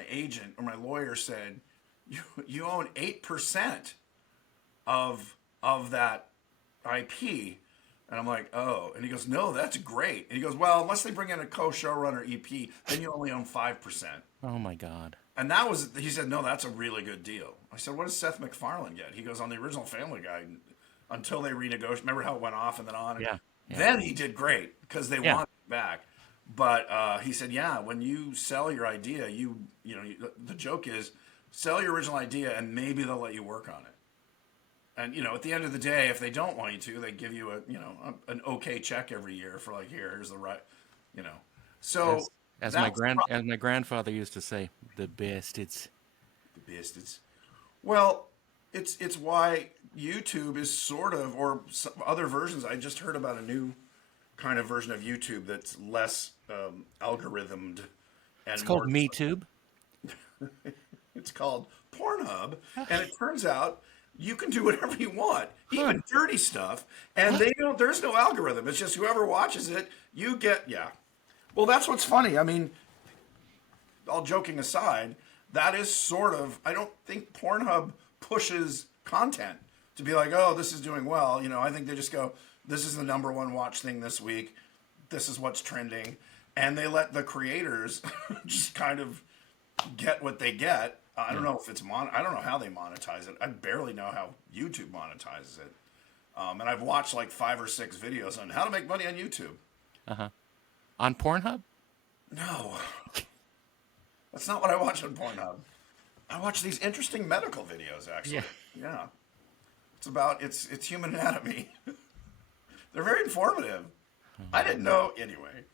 agent or my lawyer said, you own 8% of that IP. And I'm like, oh. And he goes, no, that's great. And he goes, well, unless they bring in a co-showrunner EP, then you only own 5%. Oh my God. And he said, no, that's a really good deal. I said, what does Seth MacFarlane get? He goes, on the original Family Guy, until they renegotiate. Remember how it went off and then on? Yeah, yeah, Then he did great because they yeah, wanted it back. But he said, yeah, when you sell your idea, the joke is sell your original idea and maybe they'll let you work on it. And at the end of the day, if they don't want you to, they give you an okay check every year for like here's the right, you know. So As as my that's grand as my grandfather used to say, the bastards. the bastards. Well, it's why YouTube is sort of or some other versions. I just heard about a new kind of version of YouTube that's less algorithmed It's and called more. MeTube. It's called Pornhub, and it turns out you can do whatever you want, Huh? even dirty stuff, and What? they don't. There's no algorithm. It's just whoever watches it, you get. Yeah. Well, that's what's funny. I mean, all joking aside, that is sort of. I don't think Pornhub pushes content to be like, oh, this is doing well. I think they just go, this is the number one watch thing this week. This is what's trending, and they let the creators just kind of get what they get. I don't Yeah. know if it's I don't know how they monetize it. I barely know how YouTube monetizes it. And I've watched like 5 or 6 videos on how to make money on YouTube. Uh-huh. On Pornhub? No, that's not what I watch on Pornhub. I watch these interesting medical videos. Yeah. Actually, yeah, it's human anatomy. They're very informative. I didn't know anyway.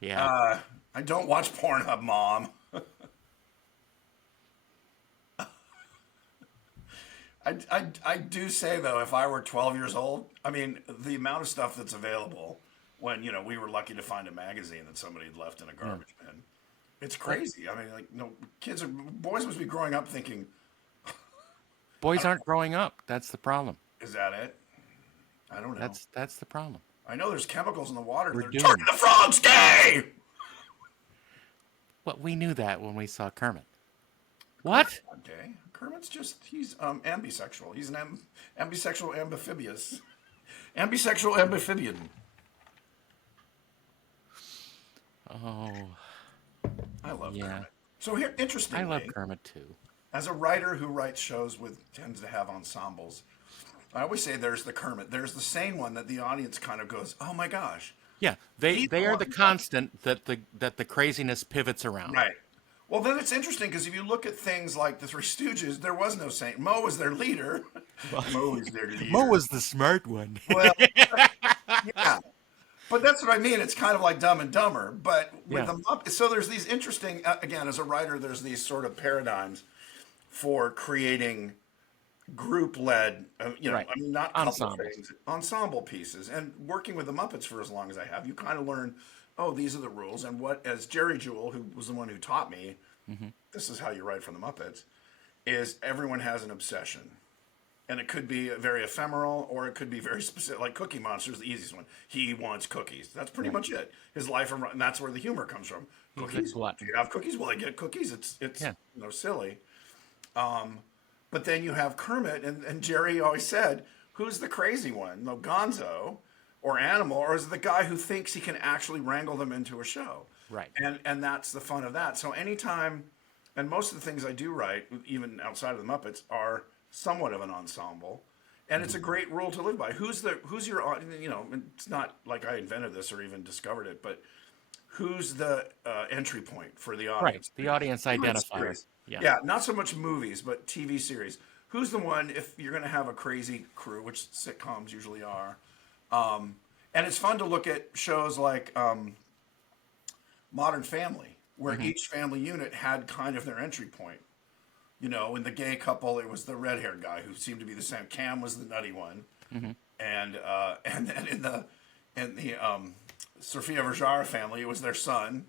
Yeah. Uh, I don't watch Pornhub, Mom. I do say though, if I were 12 years old, I mean, the amount of stuff that's available when we were lucky to find a magazine that somebody had left in a Yeah. garbage bin, it's Well, crazy. I mean, like, no boys must be growing up thinking, boys aren't growing up. That's the problem. is that it? I don't know. That's the problem. I know there's chemicals in the water We're that are turning doomed. the frogs gay. Well, we knew that when we saw Kermit. Kermit's What? not gay. Kermit's just he's ambisexual. He's an ambisexual amphibious, ambisexual amphibian. Oh, I love yeah. Kermit. So here, I love interestingly, Kermit too. As a writer who writes shows with tends to have ensembles, I always say there's the Kermit. There's the sane one that the audience kind of goes, "Oh my gosh, Yeah, he's they the are one the who got constant that the craziness pivots around. right." Well, then it's interesting because if you look at things like the Three Stooges, there was no saint. Mo was their leader. Well, Mo is their Mo leader. was the smart one. Well, yeah, but that's what I mean. It's kind of like Dumb and Dumber, but with Yeah, the Muppets. So there's these interesting. Again, as a writer, there's these sort of paradigms for creating group-led. right. I mean, not couple Ensembles. things, ensemble pieces, and working with the Muppets for as long as I have, you kind of learn. Oh, these are the rules, and what as Jerry Jewell, who was the one who taught me, this is how you write for the Muppets, is everyone has an obsession. And it could be very ephemeral or it could be very specific. Like Cookie Monster is the easiest one. He wants cookies. That's pretty Right. much it. His life, and that's where the humor comes from. He's a Cookies? Do glutton. you have cookies? Well, I get cookies. It's Yeah. silly. But then you have Kermit, and Jerry always said, "Who's the crazy one? No, Gonzo, or Animal, or is it the guy who thinks he can actually wrangle them into a show?" Right. And that's the fun of that. So anytime, and most of the things I do write, even outside of the Muppets, are somewhat of an ensemble, and it's a great rule to live by. Who's your it's not like I invented this or even discovered it, but who's the entry point for the Right. audience? The audience Favorite identifier. series. Yeah. Yeah, not so much movies, but TV series. Who's the one if you're going to have a crazy crew, which sitcoms usually are? And it's fun to look at shows like Modern Family, where Hmm. each family unit had kind of their entry point. In the gay couple, it was the red-haired guy who seemed to be the same. Cam was the nutty one, Hmm. and then in the Sofia Vergara family, it was their son,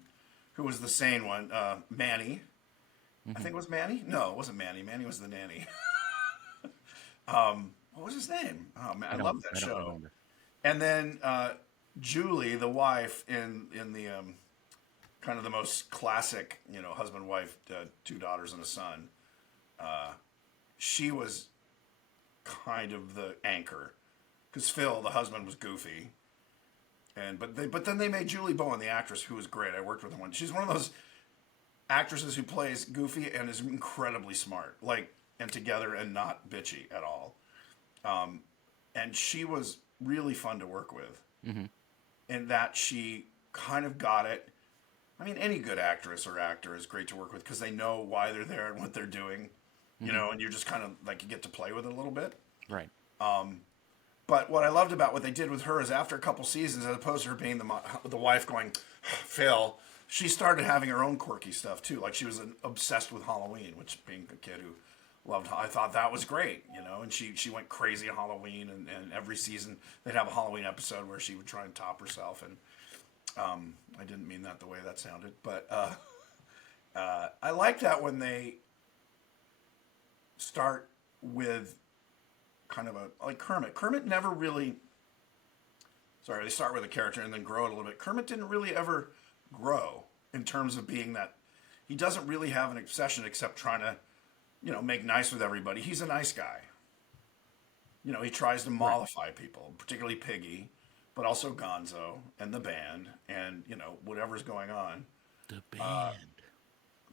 who was the sane one, Manny. I Hmm. think it was Manny. No, it wasn't Manny. Manny was the nanny. What was his name? Oh man, I love that I don't show. remember. And then Julie, the wife, in the kind of the most classic, husband wife, two daughters and a son. She was kind of the anchor because Phil, the husband, was goofy. But then they made Julie Bowen, the actress, who was great. I worked with her one. She's one of those actresses who plays goofy and is incredibly smart, like and together and not bitchy at all. And she was really fun to work with, Hmm. in that she kind of got it. I mean, any good actress or actor is great to work with because they know why they're there and what they're doing, Hmm. and you're just kind of like you get to play with it a little bit. Right. But what I loved about what they did with her is after a couple seasons, as opposed to her being the wife going, Phil, she started having her own quirky stuff too. Like she was obsessed with Halloween, which being a kid who loved, I thought that was great, and she went crazy on Halloween, and every season they'd have a Halloween episode where she would try and top herself. And I didn't mean that the way that sounded, but I like that when they start with kind of a like Kermit. Kermit never really. Sorry, they start with a character and then grow it a little bit. Kermit didn't really ever grow in terms of being that. He doesn't really have an obsession except trying to, make nice with everybody. He's a nice guy. He tries to Right. mollify people, particularly Piggy, but also Gonzo and the band, and whatever's going on. The band.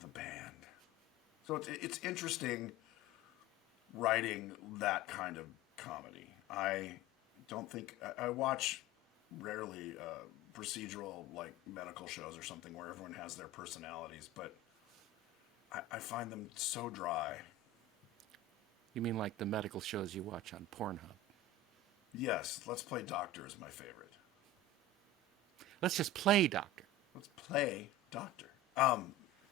The band. So it's interesting writing that kind of comedy. I don't think I watch rarely procedural like medical shows or something where everyone has their personalities, but I find them so dry. You mean like the medical shows you watch on Pornhub? Yes, Let's Play Doctor is my favorite. Let's just play, Doctor. Let's Play Doctor.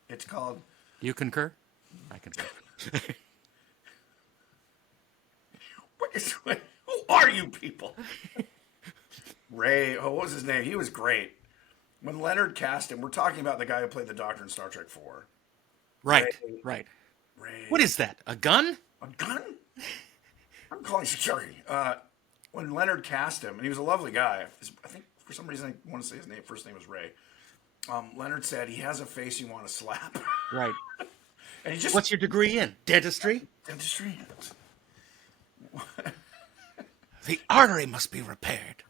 It's called. You concur? I concur. Who are you people? Ray. Oh, what was his name? He was great. When Leonard cast him, we're talking about the guy who played the Doctor in Star Trek 4. Right. Ray. Right. What Ray. is that? A gun? A gun? I'm calling security. When Leonard cast him, and he was a lovely guy. I think for some reason I want to say his first name was Ray. Leonard said he has a face you want to slap, Right. and he just What's your degree in? Dentistry? dentistry. The artery must be repaired.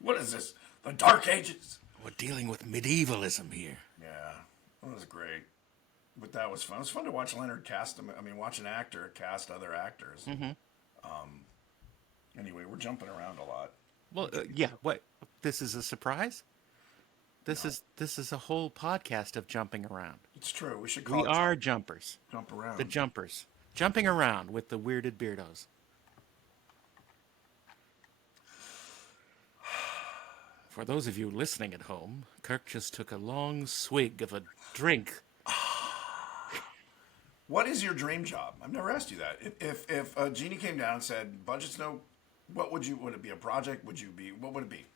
What is this? The Dark Ages? We're dealing with medievalism here. Yeah, that was great. But that was fun. It was fun to watch Leonard cast him. I mean, watch an actor cast other actors. Hmm. Anyway, we're jumping around a lot. Well, What dream yeah. job? What? This is a surprise. This No, is this is a whole podcast of jumping around. it's true. We should call We it are jumpers. jump The around. jumpers. Jumping around with the weirded Beardos. For those of you listening at home, Kirk just took a long swig of a drink. What is your dream job? I've never asked you that. If a genie came down and said, "Budget's no," what would you? Would it be a project? Would you be? What would it be?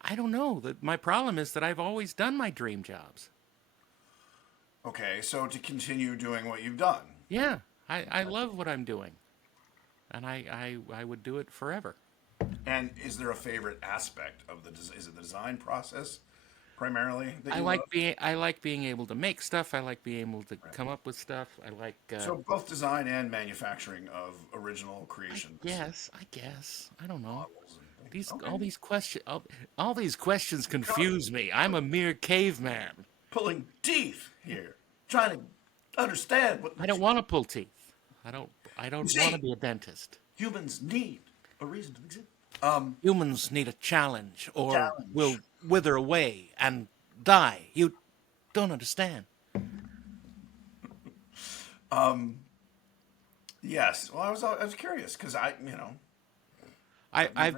I don't know. My problem is that I've always done my dream jobs. Okay, so to continue doing what you've done. Yeah, I love what I'm doing. And I would do it forever. And is there a favorite aspect of the? Is it the design process primarily that I you like love? being able to make stuff. I like being able to come up with stuff. I like So both design and manufacturing of original creations. I guess. I don't know. Models and things. These Okay. all these questions confuse me. I'm a mere caveman. Pulling teeth here, trying to understand what I don't want to pull teeth. I don't want to see. be a dentist. Humans need a reason to exist. Humans need a challenge or will Challenge. wither away and die. You don't understand. Yes. Well, I was curious because I've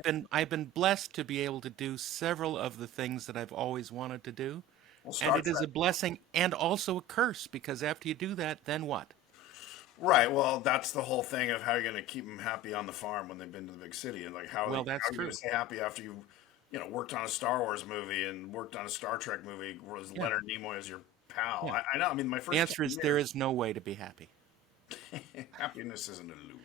been blessed to be able to do several of the things that I've always wanted to do. well, And Star it is a Trek. blessing and also a curse because after you do that, then what? Right. Well, that's the whole thing of how you're going to keep them happy on the farm when they've been to the big city, and like Well, how that's are you going true. to stay happy after you worked on a Star Wars movie and worked on a Star Trek movie. Was Yeah. Leonard Nimoy as your pal? Yeah. I know. I mean, my The first answer 20 is there years, is no way to be happy. happiness is an illusion.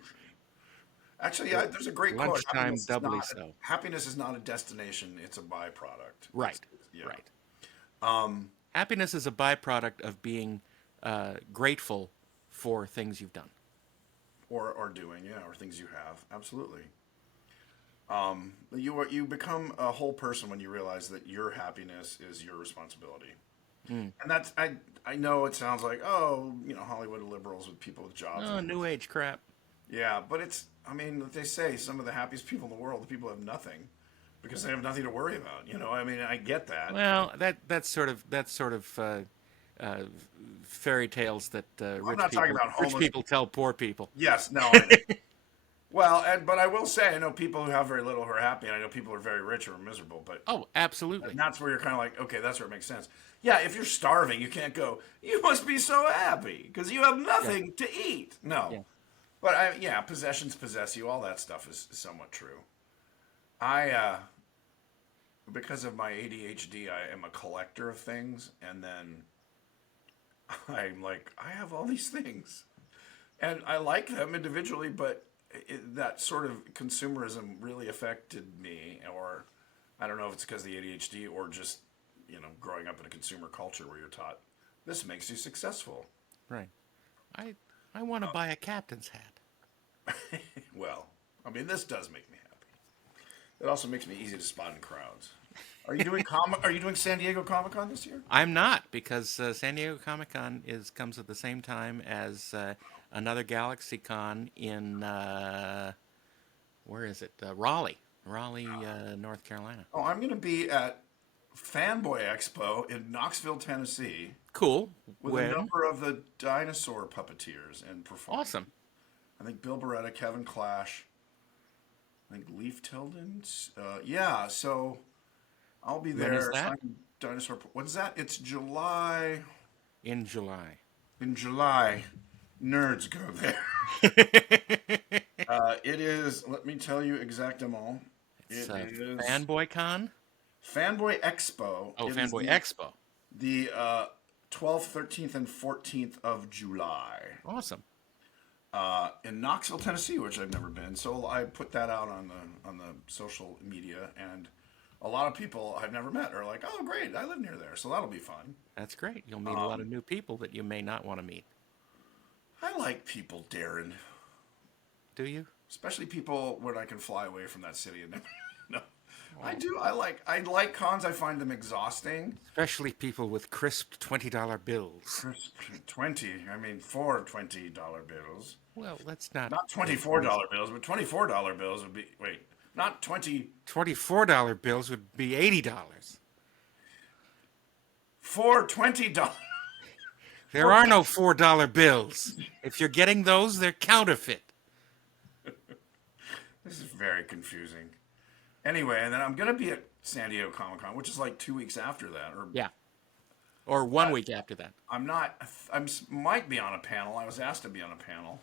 Actually, yeah, there's a great quote. Lunchtime doubly so. Happiness is not a destination; it's a byproduct. Right. Yeah. Right. Happiness is a byproduct of being grateful for things you've done. Or doing, yeah, or things you have. Absolutely. You become a whole person when you realize that your happiness is your responsibility. And that's I know it sounds like, oh, Hollywood liberals with people with jobs. Oh, new age crap. Yeah, but it's, I mean, they say some of the happiest people in the world, the people who have nothing because they have nothing to worry about. I mean, I get that. Well, that's sort of uh, fairy tales that I'm not talking about rich homeless. people tell poor people. Yes, no. Well, but I will say, I know people who have very little who are happy, and I know people who are very rich who are miserable. But Oh, absolutely. and that's where you're kind of like, okay, that's where it makes sense. Yeah, if you're starving, you can't go, you must be so happy because you have Yeah. nothing to eat. No. Yeah. But yeah, possessions possess you. All that stuff is somewhat true. Because of my ADHD, I am a collector of things. And then I'm like, I have all these things. And I like them individually, but that sort of consumerism really affected me. Or I don't know if it's because of the ADHD or just, growing up in a consumer culture where you're taught this makes you successful. Right. I I want to buy a captain's hat. Well, I mean, this does make me happy. It also makes me easy to spot in crowds. Are you doing Are you doing San Diego Comic Con this year? I'm not because San Diego Comic Con comes at the same time as another Galaxy Con in where is it? Raleigh, North Carolina. Oh, I'm going to be at Fanboy Expo in Knoxville, Tennessee, Cool. with a When? number of the dinosaur puppeteers and performers. Awesome. I think Bill Beretta, Kevin Clash, I think Leaf Tilden. Yeah, so I'll be When is there. that? signing Dinosaur. When's that? It's July. In July. In July, nerds go there. It is. Let me tell you exactement. It's It is Fanboy Con. Fanboy Expo. Oh, It is Fanboy Expo. the 12th, 13th, and 14th of July Awesome. in Knoxville, Tennessee, which I've never been. So I put that out on the social media, and a lot of people I've never met are like, "Oh, great, I live near there," so that'll be fun. That's great. You'll meet a lot of new people that you may not want to meet. I like people, Darren, Do you? especially people when I can fly away from that city and no. I do. I like cons. I find them exhausting. Especially people with crisp $20 bills. 20. I mean, four $20 bills. Well, let's not Not go $24 crazy. bills, but $24 bills would be. Wait, not 20. $24 bills would be $80. Four $20. There Four are no $4 bills. If you're getting those, they're counterfeit. This is very confusing. Anyway, and then I'm gonna be at San Diego Comic Con, which is like 2 weeks after that, or Yeah. Or one week after that. I'm not. Might be on a panel. I was asked to be on a panel,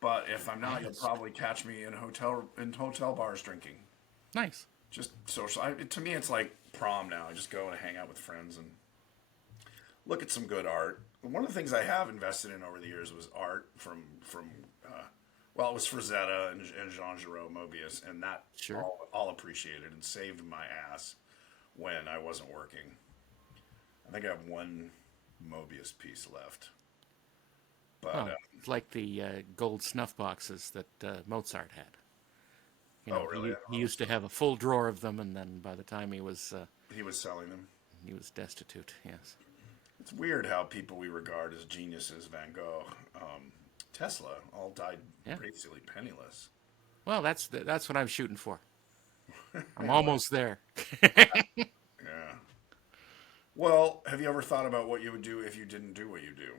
but if I'm not, you'll Nice. probably catch me in hotel bars drinking. Nice. Just social. To me, it's like prom now. I just go and hang out with friends and look at some good art. One of the things I have invested in over the years was art from well, it was Frazetta and Jean Giraud Mobius, and that Sure. all appreciated and saved my ass when I wasn't working. I think I have one Mobius piece left, but Oh, it's like the gold snuff boxes that Mozart had. oh really? I He don't used to have a full drawer of them, and then by the time He was selling them. he was destitute. Yes. It's weird how people we regard as geniuses, Van Gogh, Tesla, all died Yeah. basically penniless. Well, that's what I'm shooting for. I'm Anyway, almost there. yeah. Well, have you ever thought about what you would do if you didn't do what you do?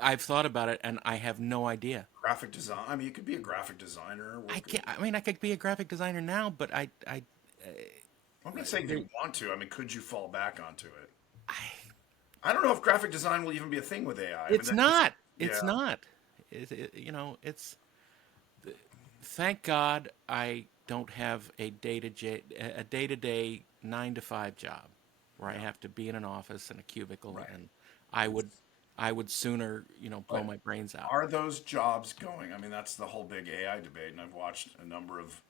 I've thought about it, and I have no idea. Graphic design. I mean, you could be a graphic designer. I can't. I mean, I could be a graphic designer now, but I'm not saying you want to. I mean, could you fall back onto it? I I don't know if graphic design will even be a thing with AI. I mean, it's not. It's yeah. not. It's. Thank God I don't have a day-to-day 9 to 5 job where I have to be in an office in a cubicle, Right. and I would sooner blow But my brains out. are those jobs going? I mean, that's the whole big AI debate, and I've watched a number of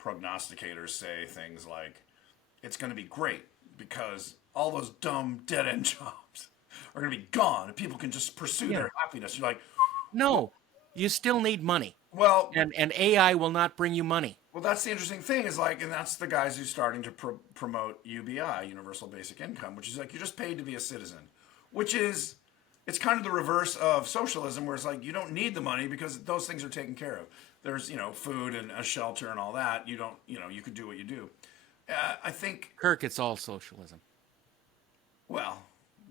prognosticators say things like, it's going to be great because all those dumb dead end jobs are going to be gone and people can just pursue Yeah. their happiness. You're like, No, you still need money, well, and AI will not bring you money. well, that's the interesting thing is like, and that's the guys who's starting to promote UBI, Universal Basic Income, which is like, you're just paid to be a citizen, which is, it's kind of the reverse of socialism where it's like, you don't need the money because those things are taken care of. There's, food and a shelter and all that. You don't, you could do what you do. I think, Kirk, it's all socialism. well,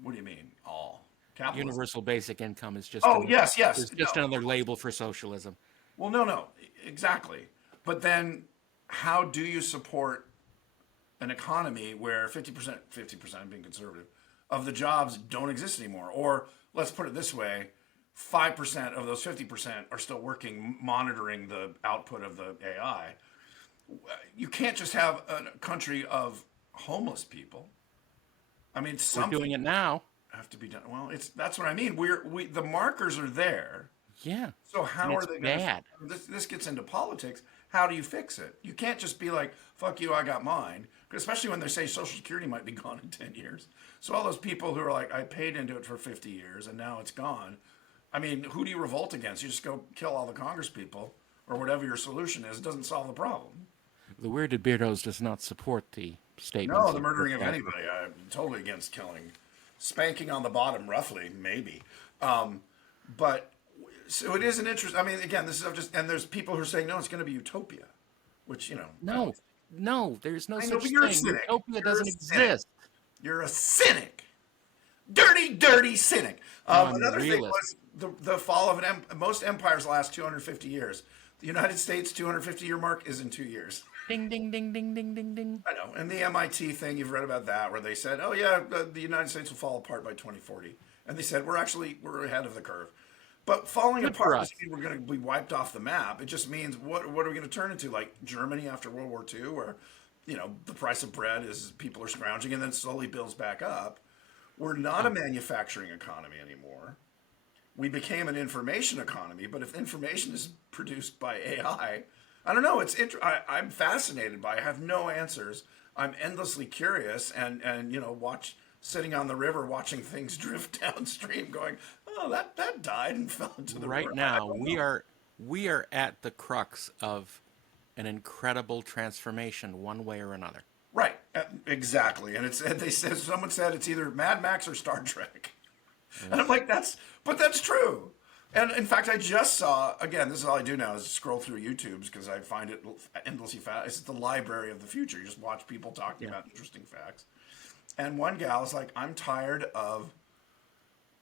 what do you mean? All capitalism? Universal basic income Oh, yes, yes. is No. just another label for socialism. Well, no, exactly. But then how do you support an economy where 50%, being conservative, of the jobs don't exist anymore? Or let's put it this way, 5% of those 50% are still working monitoring the output of the AI. You can't just have a country of homeless people. I mean, We're something doing it now. have to be done. Well, that's what I mean. We the markers are there. Yeah, So and how are it's they going to? bad. This gets into politics. How do you fix it? You can't just be like, "Fuck you, I got mine." Especially when they say Social Security might be gone in 10 years. So all those people who are like, "I paid into it for 50 years and now it's gone." I mean, who do you revolt against? You just go kill all the Congress people or whatever your solution is. It doesn't solve the problem. The weirded Beardos does not support the statements No, the of murdering of Kirk. anybody. I'm totally against killing. Spanking on the bottom, roughly, maybe. But so it is an interest. I mean, again, this is just, and there's people who are saying, no, it's going to be utopia, which, I No, don't. no, there's no I know, such but you're a thing. cynic. Utopia You're a doesn't cynic. exist. You're a cynic. Dirty, dirty cynic. No, I'm a Another thing realist. was the fall of most empires last 250 years. The United States 250-year mark is in 2 years. Ding, ding, ding, ding, ding, ding, ding. I know. And the MIT thing, you've read about that, where they said, oh, yeah, the United States will fall apart by 2040. And they said, we're ahead of the curve. But falling Good for apart us. doesn't mean we're going to be wiped off the map. It just means, what are we going to turn into? Like Germany after World War II, where, the price of bread is people are scrounging and then slowly builds back up. We're not a manufacturing economy anymore. We became an information economy, but if information is produced by AI, I don't know. I'm fascinated by it. I have no answers. I'm endlessly curious and sitting on the river watching things drift downstream going, oh, that died and fell into the river. Right I now, don't we know. are we are at the crux of an incredible transformation one way or another. Right, exactly. And they said someone said it's either Mad Max or Star Trek, and I'm like, but that's true. And in fact, I just saw again. This is all I do now is scroll through YouTube's because I find it endlessly fast. It's the library of the future. You just watch people talking Yeah. about interesting facts. And one gal is like, I'm tired of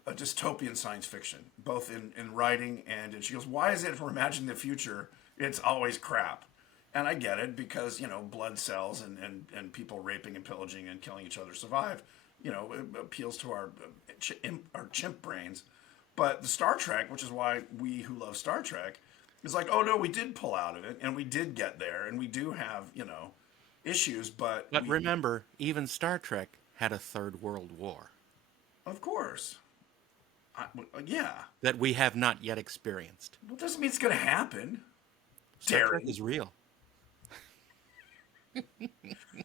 a dystopian science fiction, both in writing and she goes, why is it if we're imagining the future, it's always crap? And I get it because, blood cells and people raping and pillaging and killing each other survive. It appeals to our chimp brains. But the Star Trek, which is why we who love Star Trek, is like, oh no, we did pull out of it and we did get there and we do have, issues, but But remember, even Star Trek had a third world war of course, yeah. that we have not yet experienced. Well, doesn't mean it's going to happen. Star Trek Terry. is real.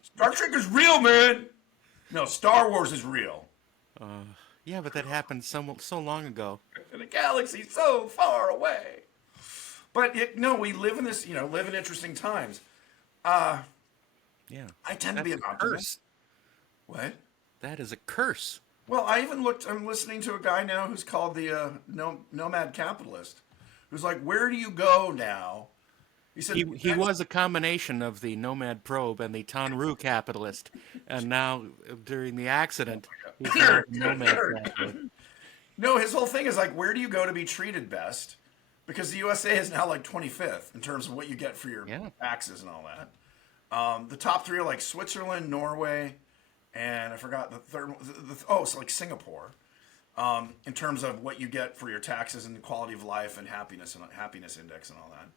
Star Trek is real, man. No, Star Wars is real. Yeah, but that happened so long ago. In a galaxy so far away. But no, we live in this, live in interesting times. Yeah. I tend to be an That's a optimist. curse. What? That is a curse. Well, I'm listening to a guy now who's called the Nomad Capitalist, who's like, where do you go now? He said He was a combination of the Nomad Probe and the Tanru Capitalist, and now during the accident, he's now the Nomad Capitalist. No, his whole thing is like, where do you go to be treated best? Because the USA is now like 25th in terms of what you get for your taxes and all that. The top three are like Switzerland, Norway, and I forgot the third one. It's like Singapore. In terms of what you get for your taxes and quality of life and happiness index and all that.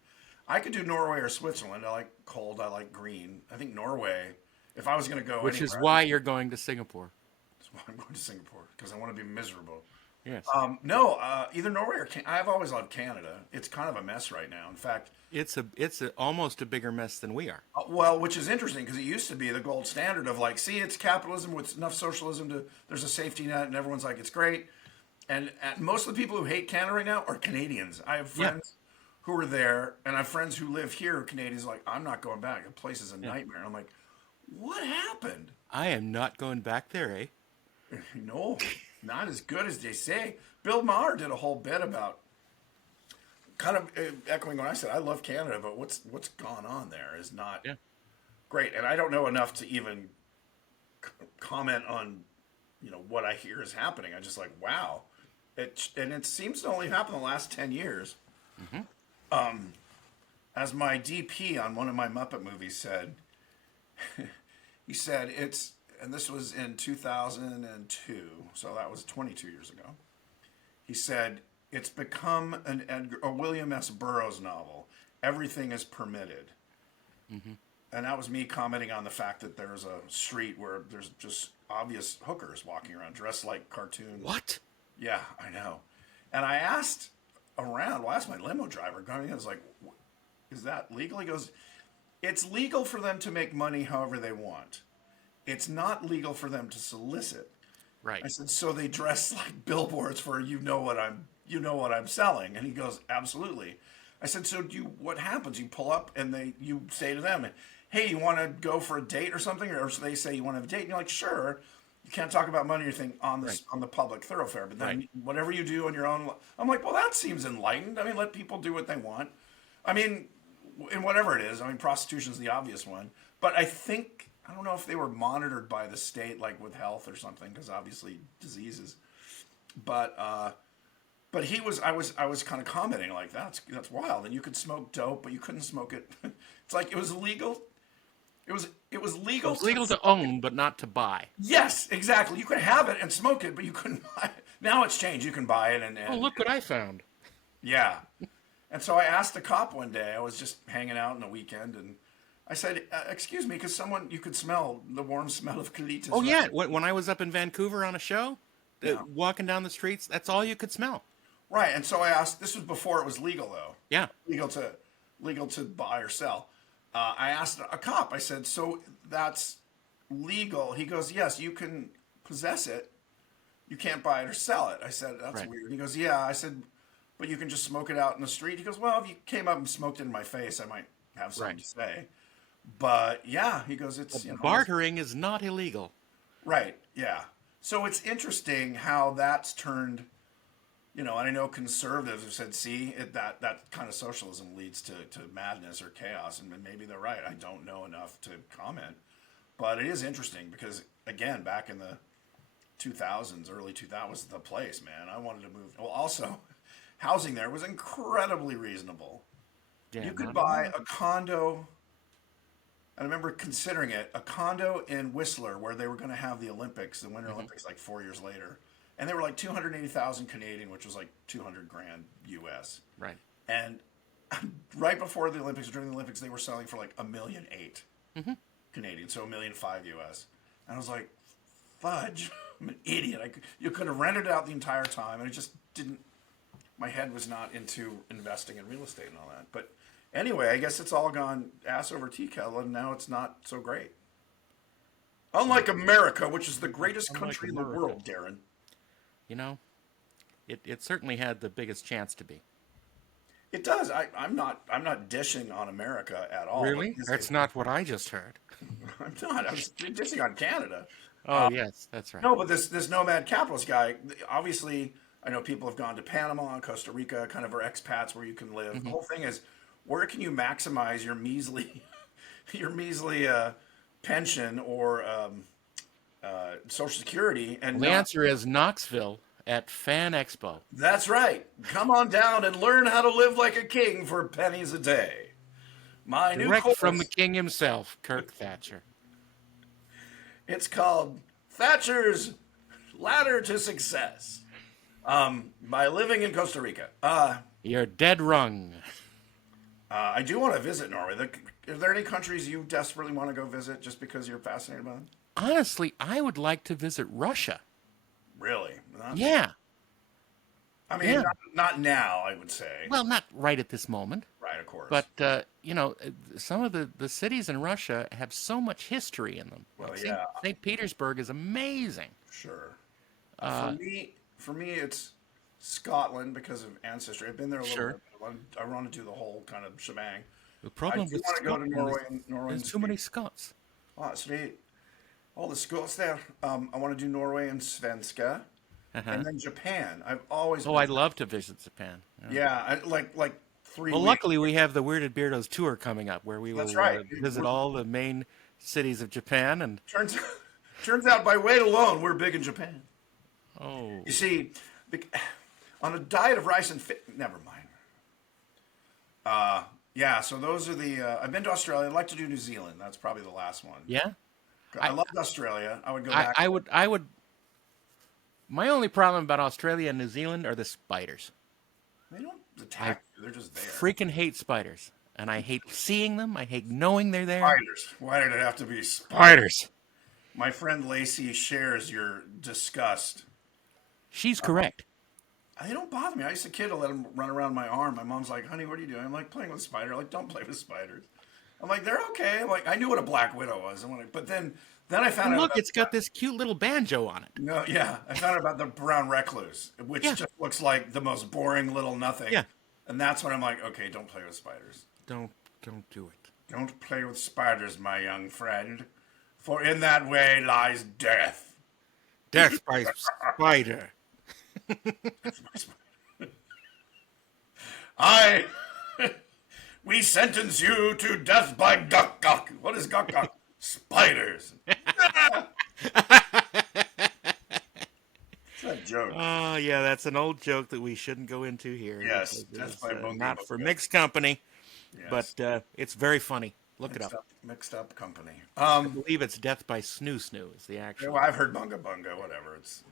I could do Norway or Switzerland. I like cold. I like green. I think Norway. If I was going to go Which anywhere, is why you're going to Singapore. that's why I'm going to Singapore because I want to be miserable. Yes. No, either Norway or I've always loved Canada. It's kind of a mess right now. In fact, It's almost a bigger mess than we are. well, which is interesting because it used to be the gold standard of like, see, it's capitalism with enough socialism to there's a safety net, and everyone's like, it's great. And most of the people who hate Canada right now are Canadians. I have friends who are there, and I have friends who live here, Canadians, like, I'm not going back. The place is a nightmare. And I'm like, what happened? I am not going back there, eh? No, not as good as they say. Bill Maher did a whole bit about kind of echoing what I said. I love Canada, but what's gone on there is not great. And I don't know enough to even comment on, what I hear is happening. I just like, wow. It seems to only happen the last 10 years. As my DP on one of my Muppet movies said, he said and this was in 2002, so that was 22 years ago. He said, it's become a William S. Burroughs novel. Everything is permitted. And that was me commenting on the fact that there's a street where there's just obvious hookers walking around dressed like cartoons. What? Yeah, I know. And I asked around, I asked my limo driver going in, I was like, is that legal? He goes, it's legal for them to make money however they want. It's not legal for them to solicit. Right. I said, so they dress like billboards for you know what I'm selling. And he goes, absolutely. I said, so what happens? You pull up and you say to them, hey, you want to go for a date or something? Or so they say you want to have a date. And you're like, sure. You can't talk about money or anything on the public thoroughfare. But then whatever you do on your own, I'm like, well, that seems enlightened. I mean, let people do what they want. I mean, in whatever it is. I mean, prostitution's the obvious one. But I don't know if they were monitored by the state, like with health or something, because obviously diseases. But I was kind of commenting like that's wild. And you could smoke dope, but you couldn't smoke it. It's like it was illegal. It was legal. It was legal to own, but not to buy. Yes, exactly. You could have it and smoke it, but you couldn't buy it. Now it's changed. You can buy it and Oh, look what I found. yeah. And so I asked the cop one day. I was just hanging out on the weekend, and I said, "Excuse me, because you could smell the warm smell of colitas." Oh, yeah. When I was up in Vancouver on a show, walking down the streets, that's all you could smell. Right. And so I asked. This was before it was legal, though. Yeah. Legal to buy or sell. I asked a cop. I said, "So that's legal?" He goes, "Yes, you can possess it. You can't buy it or sell it." I said, "That's weird." He goes, "Yeah." I said, "But you can just smoke it out in the street." He goes, "Well, if you came up and smoked it in my face, I might have something Right. to say. But yeah, he goes, it's, But this, bartering is not illegal. right. Yeah. So it's interesting how that's turned, and I know conservatives have said, see, that kind of socialism leads to madness or chaos. And maybe they're right. I don't know enough to comment. But it is interesting because, again, back in the 2000s, early 2000s, was the place, man. I wanted to move. Well, also, housing there was incredibly reasonable. Yeah, You could not buy anymore. a condo. I remember considering it a condo in Whistler where they were going to have the Olympics, the Winter Hmm. Olympics, like 4 years later, and they were like 280,000 Canadian, which was like 200 grand US. Right. And right before the Olympics, during the Olympics, they were selling for like 1,800,000 Hmm. Canadian, so 1,500,000 US. And I was like, fudge, I'm an idiot. You could have rented it out the entire time, and it just didn't. My head was not into investing in real estate and all that. But anyway, I guess it's all gone ass over tea kettle, and now it's not so great. Well, Unlike America, which is the greatest unlike country in the America, world, Darren. you know, it certainly had the biggest chance to be. It does. I'm not dishing on America at all. But Really? That's not what I just heard. I'm not. I'm dishing on Canada. Oh, yes, that's right. No, but this nomad capitalist guy, obviously, I know people have gone to Panama and Costa Rica, kind of are expats where you can live. The Hmm. whole thing is, where can you maximize your measly, your measly pension or Social Security and Well, the not? answer is Knoxville at Fan Expo, That's right. Come on down and learn how to live like a king for pennies a day. My new direct from the course. king himself, Kirk Thatcher. It's called Thatcher's Ladder to Success. By living in Costa Rica. You're dead wrong. I do want to visit Norway. Are there any countries you desperately want to go visit just because you're fascinated by them? Honestly, I would like to visit Russia. Really? Yeah, I mean, yeah. not now, I would say. Well, not right at this moment, Right, of course. but some of the cities in Russia have so much history in them. Well, Like yeah, St. Petersburg is amazing. sure. Uh, For me, it's Scotland because of ancestry. I've been there a little sure. bit. I want to do the whole kind of shebang. The I problem do with want to go to Scotland is Norway there's and too speak. many Scots. Oh, sweet. All the Scots there. I want to do Norway and Svenska, Uh-huh. and then Japan. I've always Oh, been. I'd love to visit Japan. Yeah. Yeah, like 3 weeks. Well, luckily we have the Weirded Beardos tour coming up, where we That's will right. visit all the main cities of Japan. And Turns turns out by weight alone, we're big in Japan. oh, You see, on a diet of rice and never mind. Yeah, so those are the. I've been to Australia. I'd like to do New Zealand. That's probably the last one. yeah. I I, loved Australia. I would go I, back. I would. My only problem about Australia and New Zealand are the spiders. They don't I attack you. They're just there. freaking hate spiders, and I hate seeing them. I hate knowing they're there. Spiders. Why did it have to be spiders? Spiders. My friend Lacey shares your disgust. She's correct. They don't bother me. I used to kid to let them run around my arm. My mom's like, "Honey, what are you doing?" I'm like, "Playing with a spider." Like, don't play with spiders. I'm like, "They're okay." I'm like, I knew what a black widow was. But then I found And out look, about it's got this cute little banjo on it. no, yeah, I found out about the brown recluse, which Yeah, just looks like the most boring little nothing. yeah. And that's when I'm like, okay, don't play with spiders. Don't do it. Don't play with spiders, my young friend, for in that way lies death. Death by spider. I, we sentence you to death by guk guk. What is guk guk? Spiders. It's that joke. Oh, yeah, that's an old joke that we shouldn't go into here. Yes, Because death it's, by bunga not for bunga. mixed company, Yes. but it's very funny. Look it up. Mixed up company. I believe it's Death by Snoo Snoo is the actual. Well, I've heard bunga bunga, whatever. It's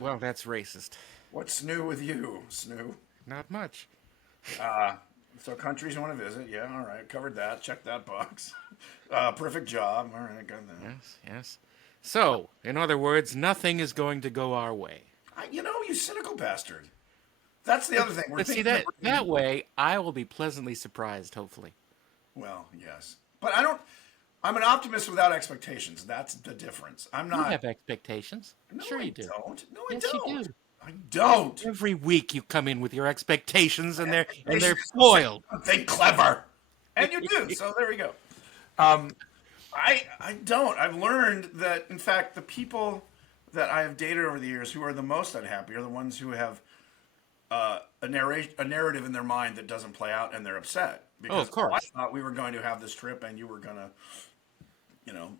Well, that's racist. what's new with you, Snoo? Not much. So countries you want to visit? Yeah, all right, covered that. Check that box. Perfect job. All right, got that. Yes, yes. So, in other words, nothing is going to go our way. You cynical bastard. That's the other thing. We're But see, thinking that way, I will be pleasantly surprised, hopefully. Well, yes, but I don't. I'm an optimist without expectations. That's the difference. I'm You not. have expectations. No, Sure I you do. don't. No, I Yes, don't. you do. I don't. Every week you come in with your expectations, and they're Expectations foiled. don't think clever. And you do. So there we go. Um, I don't. I've learned that, in fact, the people that I have dated over the years who are the most unhappy are the ones who have a narrative in their mind that doesn't play out, and they're upset Oh, because of I course. thought we were going to have this trip, and you were going to,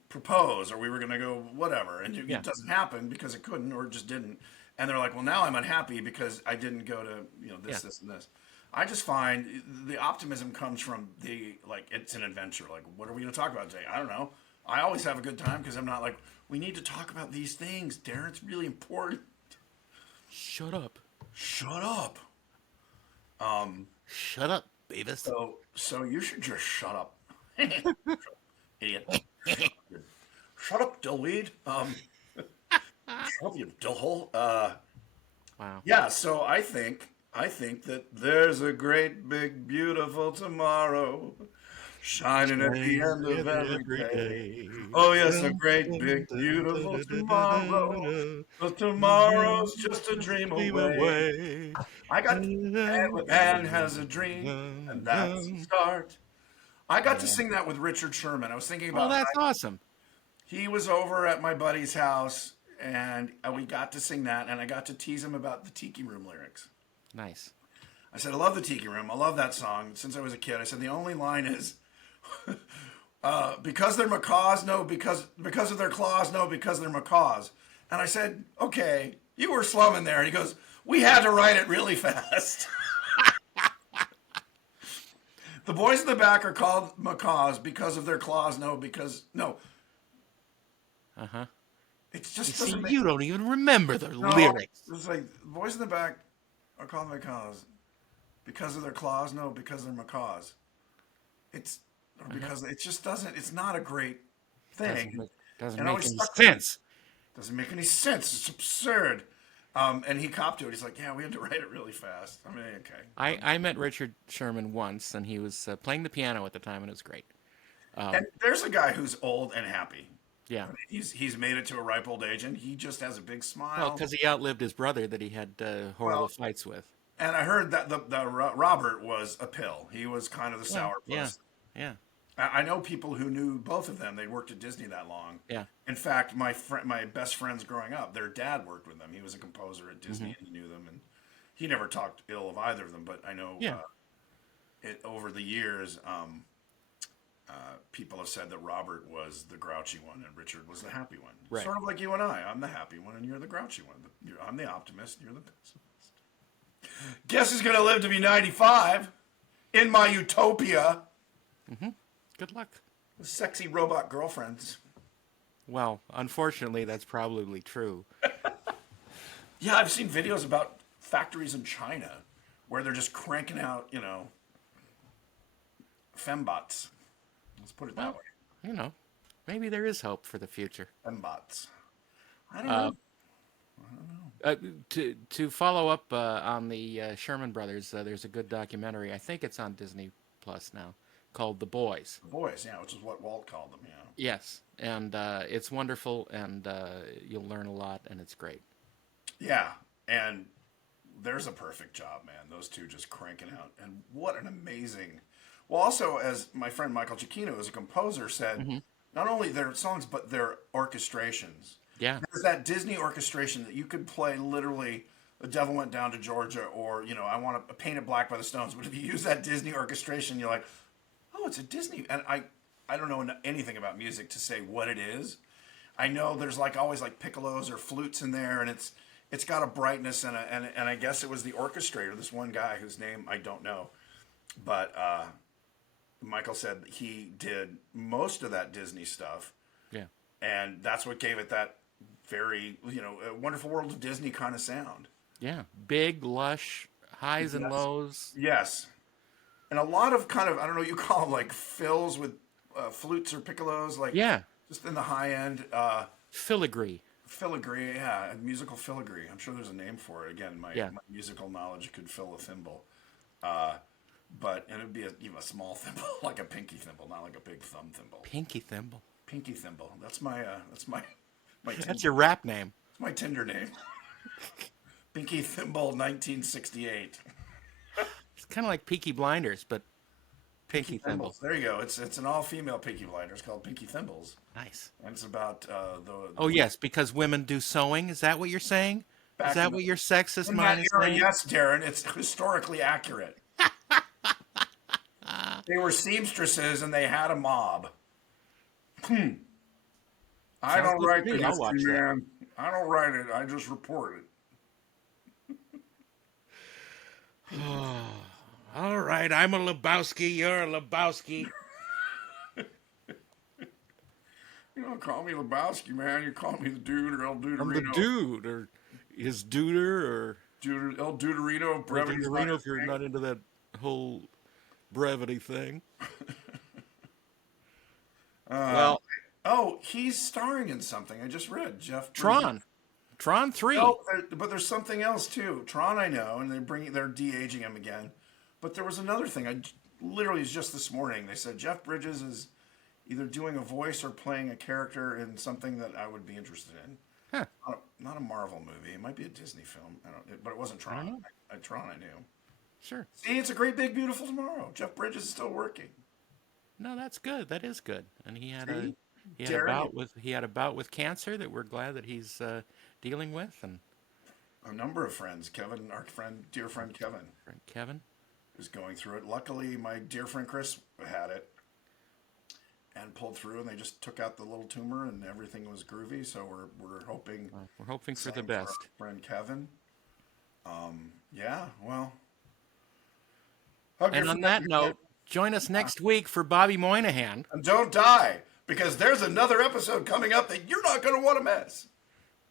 propose, or we were going to go whatever, and Yeah, it doesn't happen because it couldn't, or it just didn't. And they're like, well, now I'm unhappy because I didn't go to yeah, this, and this. I just find the optimism comes from the like it's an adventure. Like, what are we going to talk about today? I don't know. I always have a good time because I'm not like we need to talk about these things, Darren. It's really important. shut up. Shut up. Shut up, Beavis. So you should just shut up, idiot. Shut up, dillweed. Shut up, you dillhole. Wow. Yeah. So I think that there's a great big beautiful tomorrow shining at the Shine end of every every day. day. Oh yes, a Dun, great dun, big dun, dun, beautiful dun, dun, dun, tomorrow. dun, But dun. tomorrow's just a Just dream dream away. away. I got Dun, a man dun, has a dream, and dun, that's the dun. start. I got to Yeah. sing that with Richard Sherman. I was thinking Oh, about that's awesome. he was over at my buddy's house, and we got to sing that, and I got to tease him about the Tiki Room lyrics. Nice. I said, I love the Tiki Room. I love that song since I was a kid. I said, the only line is, because they're macaws, no, because of their claws, no, because they're macaws. And I said, okay, you were slumming there. And he goes, we had to write it really fast. The boys in the back are called macaws because of their claws, no, because, no. Uh huh. It You just see, doesn't make, you don't even remember the no. lyrics. It's like, the boys in the back are called macaws because of their claws, no, because they're macaws. It's, or Uh huh. because it just doesn't, it's not a great Doesn't thing. make doesn't And I make always any stuck with me. sense. Doesn't make any sense. It's absurd. And he copped to it. He's like, yeah, we had to write it really fast. I mean, okay. I met Richard Sherman once, and he was playing the piano at the time, and it was great. And there's a guy who's old and happy. Yeah. I mean, he's made it to a ripe old age, and he just has a big Well, smile. because he outlived his brother that he had horrible Well, fights with. and I heard that Robert was a pill. He was kind of the Well, yeah, sourpuss. yeah, I know people who knew both of them. They worked at Disney that long. yeah. In fact, my best friends growing up, their dad worked with them. He was a composer at Disney, Hmm. and he knew them. And he never talked ill of either of them. But I know Yeah. over the years, people have said that Robert was the grouchy one and Richard was the happy one. Right. Sort of like you and I. I'm the happy one, and you're the grouchy one. I'm the optimist, and you're the pessimist. Guess who's going to live to be 95 in my utopia? Good luck. Sexy robot girlfriends. Well, unfortunately, that's probably true. Yeah, I've seen videos about factories in China where they're just cranking out, fembots. Let's put it that Well, way. you know, maybe there is hope for the future. Fembots. I don't Uh, know. to follow up on the Sherman Brothers, there's a good documentary. I think it's on Disney Plus now, called The Boys. The boys, yeah, which is what Walt called them, yeah. Yes, and it's wonderful, and you'll learn a lot, and it's great. Yeah, and there's a perfect job, man. Those two just cranking out. And what an amazing. Well, also, as my friend Michael Giacchino, as a composer, said, Hmm. not only their songs, but their orchestrations. Yeah, There's that Disney orchestration that you could play literally The Devil Went Down to Georgia or, I Want to Paint It Black by the Stones. But if you use that Disney orchestration, you're like, oh, it's a Disney. And I don't know anything about music to say what it is. I know there's like always like piccolos or flutes in there, and it's got a brightness and I guess it was the orchestrator, this one guy whose name I don't know, but Michael said he did most of that Disney stuff, yeah, and that's what gave it that very Wonderful World of Disney kind of sound. yeah. Big, lush, highs and Yes, lows. yes, and a lot of kind of I don't know what you call them, like fills with flutes or piccolos, like Yeah, just in the high end. filigree. Filigree, yeah, musical filigree. I'm sure there's a name for it. Again, my, Yeah, my musical knowledge could fill a thimble, and it'd be even a small thimble, like a pinky thimble, not like a big thumb thimble. pinky thimble. Pinky thimble. That's my That's Tinder, your rap name. my Tinder name. Pinky thimble, 1968. It's kind of like Peaky Blinders, but Pinky Pinky Thimble. Thimbles. There you go. It's an all-female Pinky Blinder. It's called Pinky Thimbles, Nice. and it's about Oh, yes, because women do sewing. Is that what you're saying? Is back that what your sexist in that mind is era. saying? Yes, Darren, it's historically accurate. They were seamstresses, and they had a mob. I Sounds don't good write to the me. I'll history, watch that. man. I don't write it. I just report it. All right, I'm a Lebowski. You're a Lebowski. You don't call me Lebowski, man. You call me the dude or El I'm the Duderino. dude, or his duder, or El Duderino, El brevity's not Duderino his if you're thing. not into that whole brevity thing. Uh, Well, oh, he's starring in something. I just read Jeff Bridges. Tron. Tron 3. No, but there's something else too. Tron, I know, and they're de-aging him again. But there was another thing. Literally it's just this morning. They said Jeff Bridges is either doing a voice or playing a character in something that I would be interested in. Huh. Not a Marvel movie. It might be a Disney film. But it wasn't I don't Tron. know. Tron, I knew. Sure. See, it's a great, big, beautiful tomorrow. Jeff Bridges is still working. No, that's good. That is good. And See, he had Darren, a bout with cancer that we're glad that he's dealing with. And a number of friends. Kevin, our dear friend Kevin, friend Kevin. is going through it. Luckily, my dear friend Chris had it and pulled through, and they just took out the little tumor, and everything was groovy. So we're hoping. We're hoping for the Same for our best. friend Kevin. Yeah, well. Hug your And on friend, that man. note, join us next week for Bobby Moynihan. And don't die, because there's another episode coming up that you're not going to want to miss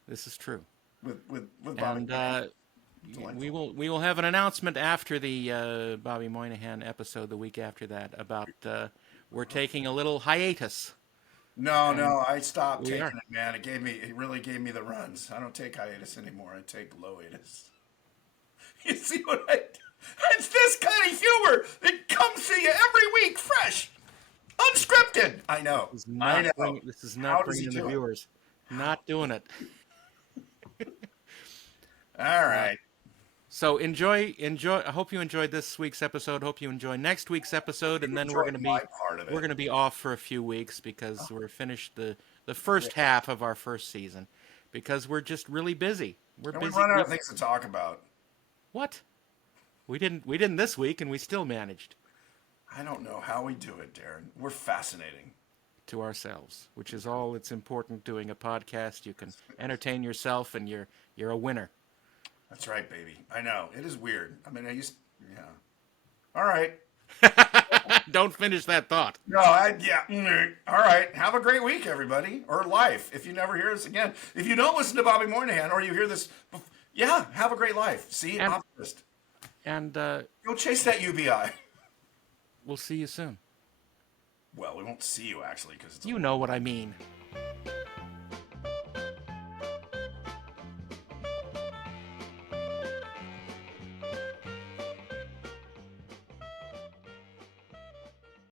This is true. with Bobby. And we will have an announcement after the Bobby Moynihan episode the week after that about we're taking a little hiatus. No, I stopped We taking are. it, man. It really gave me the runs. I don't take hiatus anymore. I take low-atus. You see what I? It's this kind of humor that comes to you every week, fresh, unscripted. I know. I know. This is How not does he bringing the do it? viewers. Not doing it. All right. So enjoy. I hope you enjoyed this week's episode. Hope you enjoy next week's episode, and then we're Enjoyed gonna my be part of it. we're gonna be off for a few weeks because we're finished the first half of our first season because we're just really busy. We're And we busy. run out of things to talk about. What? We didn't this week, and we still managed I don't know how we do it, Darren. We're fascinating. to ourselves, which is all that's important doing a podcast. You can entertain yourself, and you're a winner. That's right, baby. I know. It is weird. I mean, yeah. All right. Don't finish that thought. No, yeah. All right. Have a great week, everybody, or life. If you never hear us again, if you don't listen to Bobby Moynihan or you hear this, yeah, have a great life. See, And- optimist. And Go chase that UBI. we'll see you soon. Well, we won't see you actually because it's. You know what I mean.